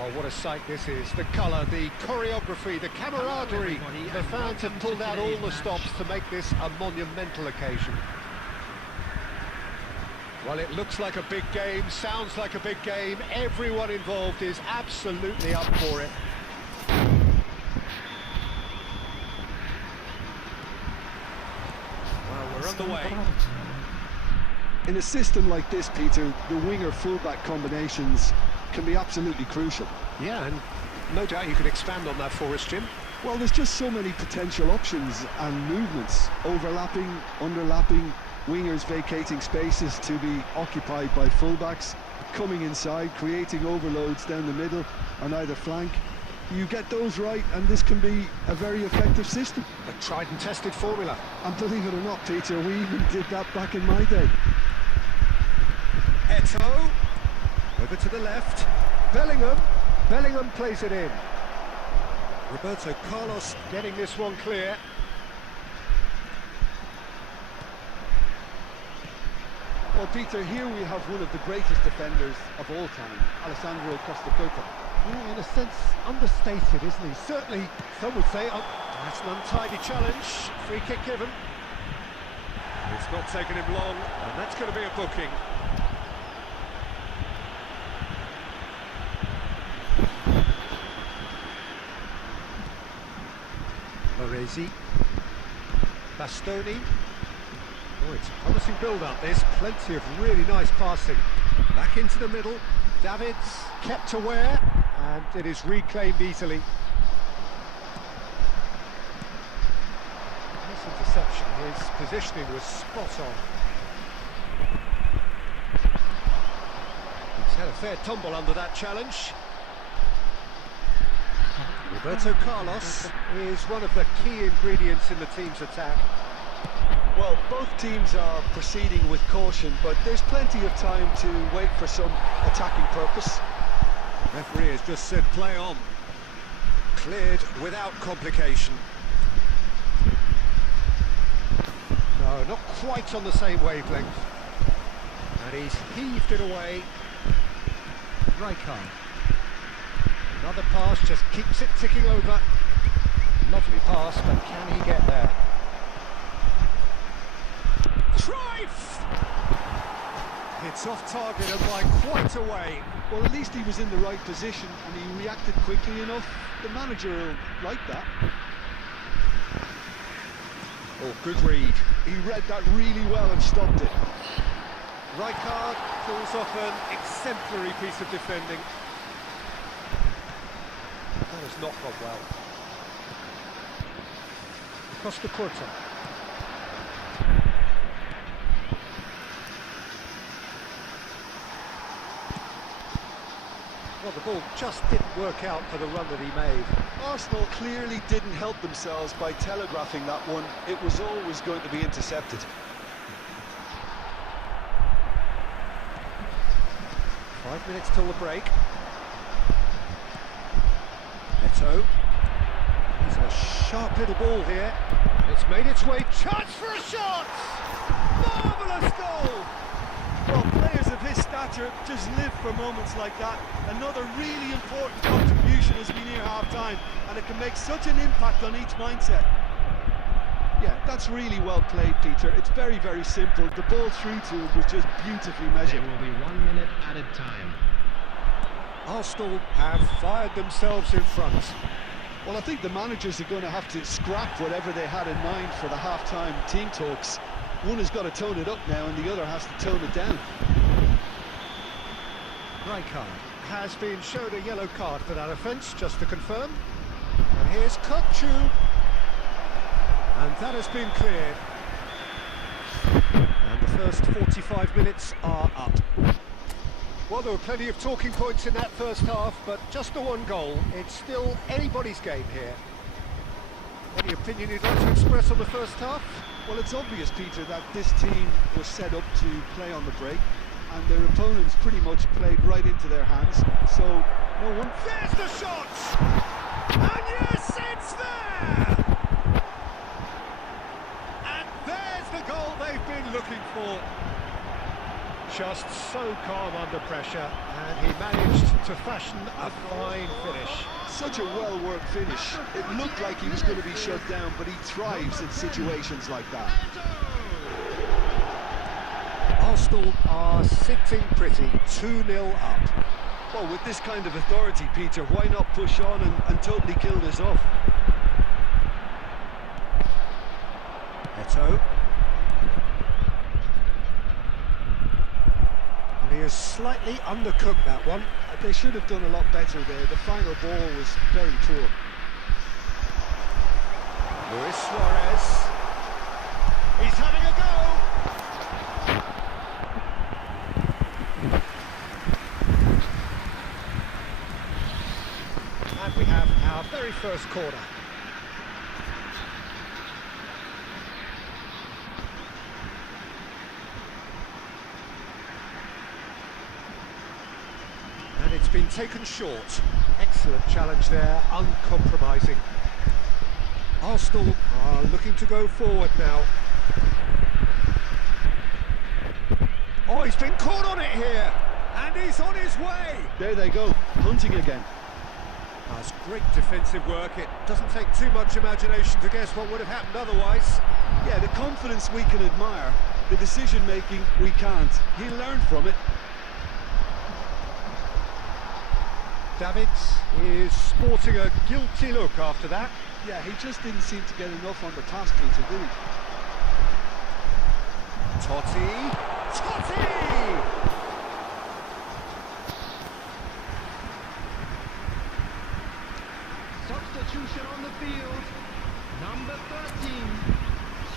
Oh, what a sight this is. The colour, the choreography, the camaraderie. The fans have pulled out all the stops to make this a monumental occasion. Well, it looks like a big game, sounds like a big game. Everyone involved is absolutely up for it. Well, we're underway. In a system like this, Peter, the winger-fullback combinations can be absolutely crucial. Yeah, and no doubt you could expand on that for us, Jim. Well, there's just so many potential options and movements, overlapping, underlapping, wingers vacating spaces to be occupied by fullbacks, coming inside, creating overloads down the middle on either flank. You get those right and this can be a very effective system. A tried and tested formula. And believe it or not, Peter, we even did that back in my day. Eto'o, over to the left. Bellingham plays it in. Roberto Carlos getting this one clear. Well, Peter, here we have one of the greatest defenders of all time, Alessandro Costa Curta. Oh, in a sense, understated, isn't he? Certainly, some would say, that's an untidy challenge. Free kick given. It's not taken him long, and that's going to be a booking. Baresi. Bastoni. Oh, it's a promising build-up, this. Plenty of really nice passing. Back into the middle. Davids kept aware, and it is reclaimed easily. Nice interception. His positioning was spot on. He's had a fair tumble under that challenge. Roberto Carlos is one of the key ingredients in the team's attack. Well, both teams are proceeding with caution, but there's plenty of time to wait for some attacking purpose. Referee has just said play on. Cleared without complication. No, not quite on the same wavelength. And he's heaved it away. Rijkaard. Another pass, just keeps it ticking over. Lovely pass, but can he get there? Trife! It's off target and by quite a way. Well, at least he was in the right position and he reacted quickly enough. The manager will like that. Oh, good read. He read that really well and stopped it. Rijkaard pulls off an exemplary piece of defending. That has not gone well. Costa Curta. Well, the ball just didn't work out for the run that he made. Arsenal clearly didn't help themselves by telegraphing that one. It was always going to be intercepted. Five minutes till the break. Eto'o. He's a sharp little ball here. It's made its way. Chance for a shot! Marvellous goal! Well, players of his stature just live for moments like that. Another really important contribution as we near half-time, and it can make such an impact on each mindset. Yeah, that's really well played, Peter. It's very, very simple. The ball through to him was just beautifully measured. It will be 1 minute added time. Arsenal have fired themselves in front. Well, I think the managers are going to have to scrap whatever they had in mind for the half-time team talks. One has got to tone it up now and the other has to tone it down. Rijkaard has been shown a yellow card for that offence, just to confirm. And here's Kutchu. And that has been cleared. And the first 45 minutes are up. Well, there were plenty of talking points in that first half, but just the one goal. It's still anybody's game here. Any opinion you'd like to express on the first half? Well, it's obvious, Peter, that this team was set up to play on the break, and their opponents pretty much played right into their hands, so no one... There's the shot! And yes, it's there! And there's the goal they've been looking for. just so calm under pressure, and he managed to fashion a fine finish. Such a well-worked finish. It looked like he was going to be shut down, but he thrives in situations like that. Arsenal are sitting pretty, 2-0 up. Well, with this kind of authority, Peter, why not push on and totally kill this off? Eto. And he has slightly undercooked that one. They should have done a lot better there. The final ball was very poor. Luis Suarez. He's having a go! And we have our very first corner. And it's been taken short. Excellent challenge there, uncompromising. Arsenal are looking to go forward now. Oh, he's been caught on it here! And he's on his way! There they go, hunting again. That's great defensive work. It doesn't take too much imagination to guess what would have happened otherwise. Yeah, the confidence we can admire, the decision-making we can't. He learned from it. Davids is sporting a guilty look after that. Yeah, he just didn't seem to get enough on the pass, Peter, did he? Totti! Totti! Substitution on the field. Number 13,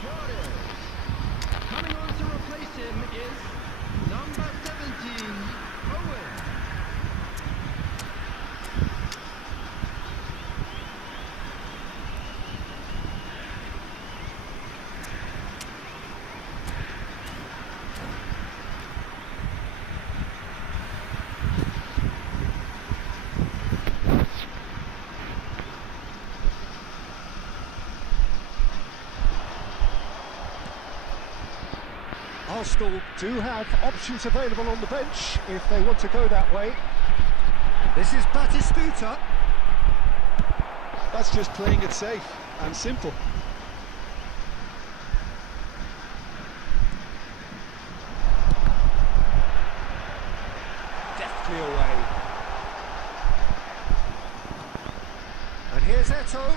Suarez. Coming on to replace him is number 17, Owen. Arsenal do have options available on the bench if they want to go that way. This is Batistuta. That's just playing it safe and simple. Deftly away. And here's Eto.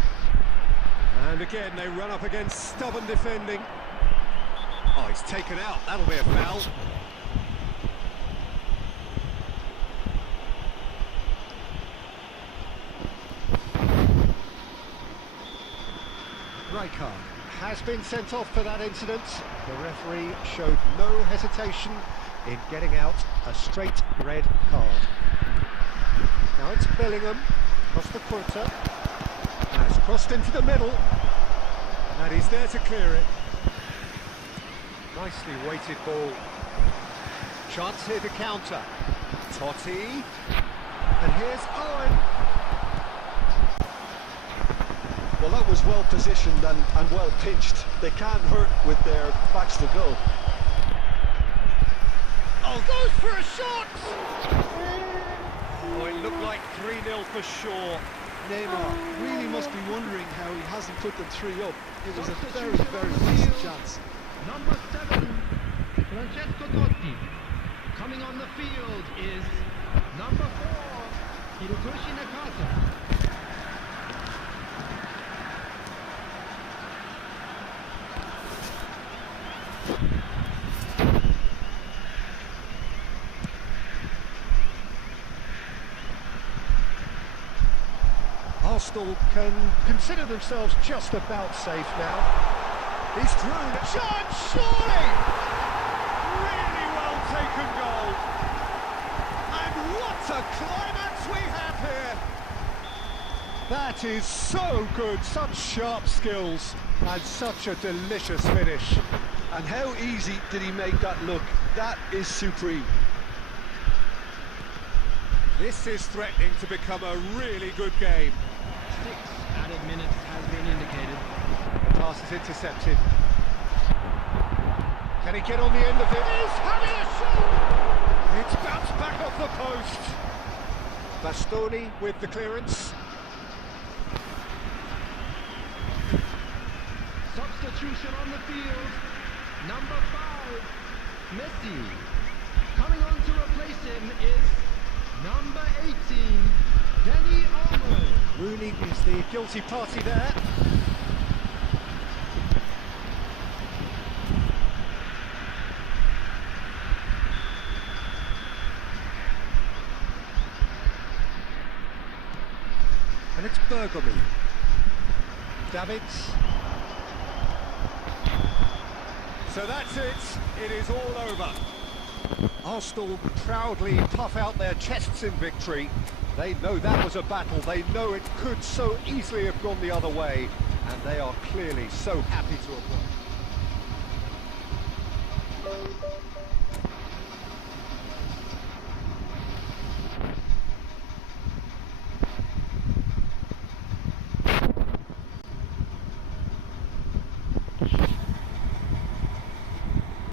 And again they run up against stubborn defending. Oh, he's taken out. That'll be a foul. Rijkaard has been sent off for that incident. The referee showed no hesitation in getting out a straight red card. Now it's Bellingham, across the quarter, has crossed into the middle, and he's there to clear it. Nicely weighted ball. Chance here to counter. Totti. And here's Owen. Well, that was well positioned and well pinched. They can't hurt with their backs to goal. Oh, goes for a shot! Oh, it looked like 3-0 for sure. Neymar really must be wondering how he hasn't put them 3 up. It was a very, very decent chance. Number 7, Francesco Totti. Coming on the field is number 4, Hirotoshi Nakata. Arsenal can consider themselves just about safe now. He's through. Chance, surely! Really well taken goal. And what a climax we have here! That is so good. Such sharp skills and such a delicious finish. And how easy did he make that look? That is supreme. This is threatening to become a really good game. 6 added minutes has been indicated. Pass is intercepted. Can Can he get on the end of it? He's having a shot! It's bounced back off the post. Bastoni with the clearance. Substitution on the field. Number 5, Messi. Coming on to replace him is number 18, Danny Olmo. Rooney is the guilty party there. And it's Bergomi. Davids. So that's it. It is all over. Arsenal proudly puff out their chests in victory. They know that was a battle. They know it could so easily have gone the other way. And they are clearly so happy to have won.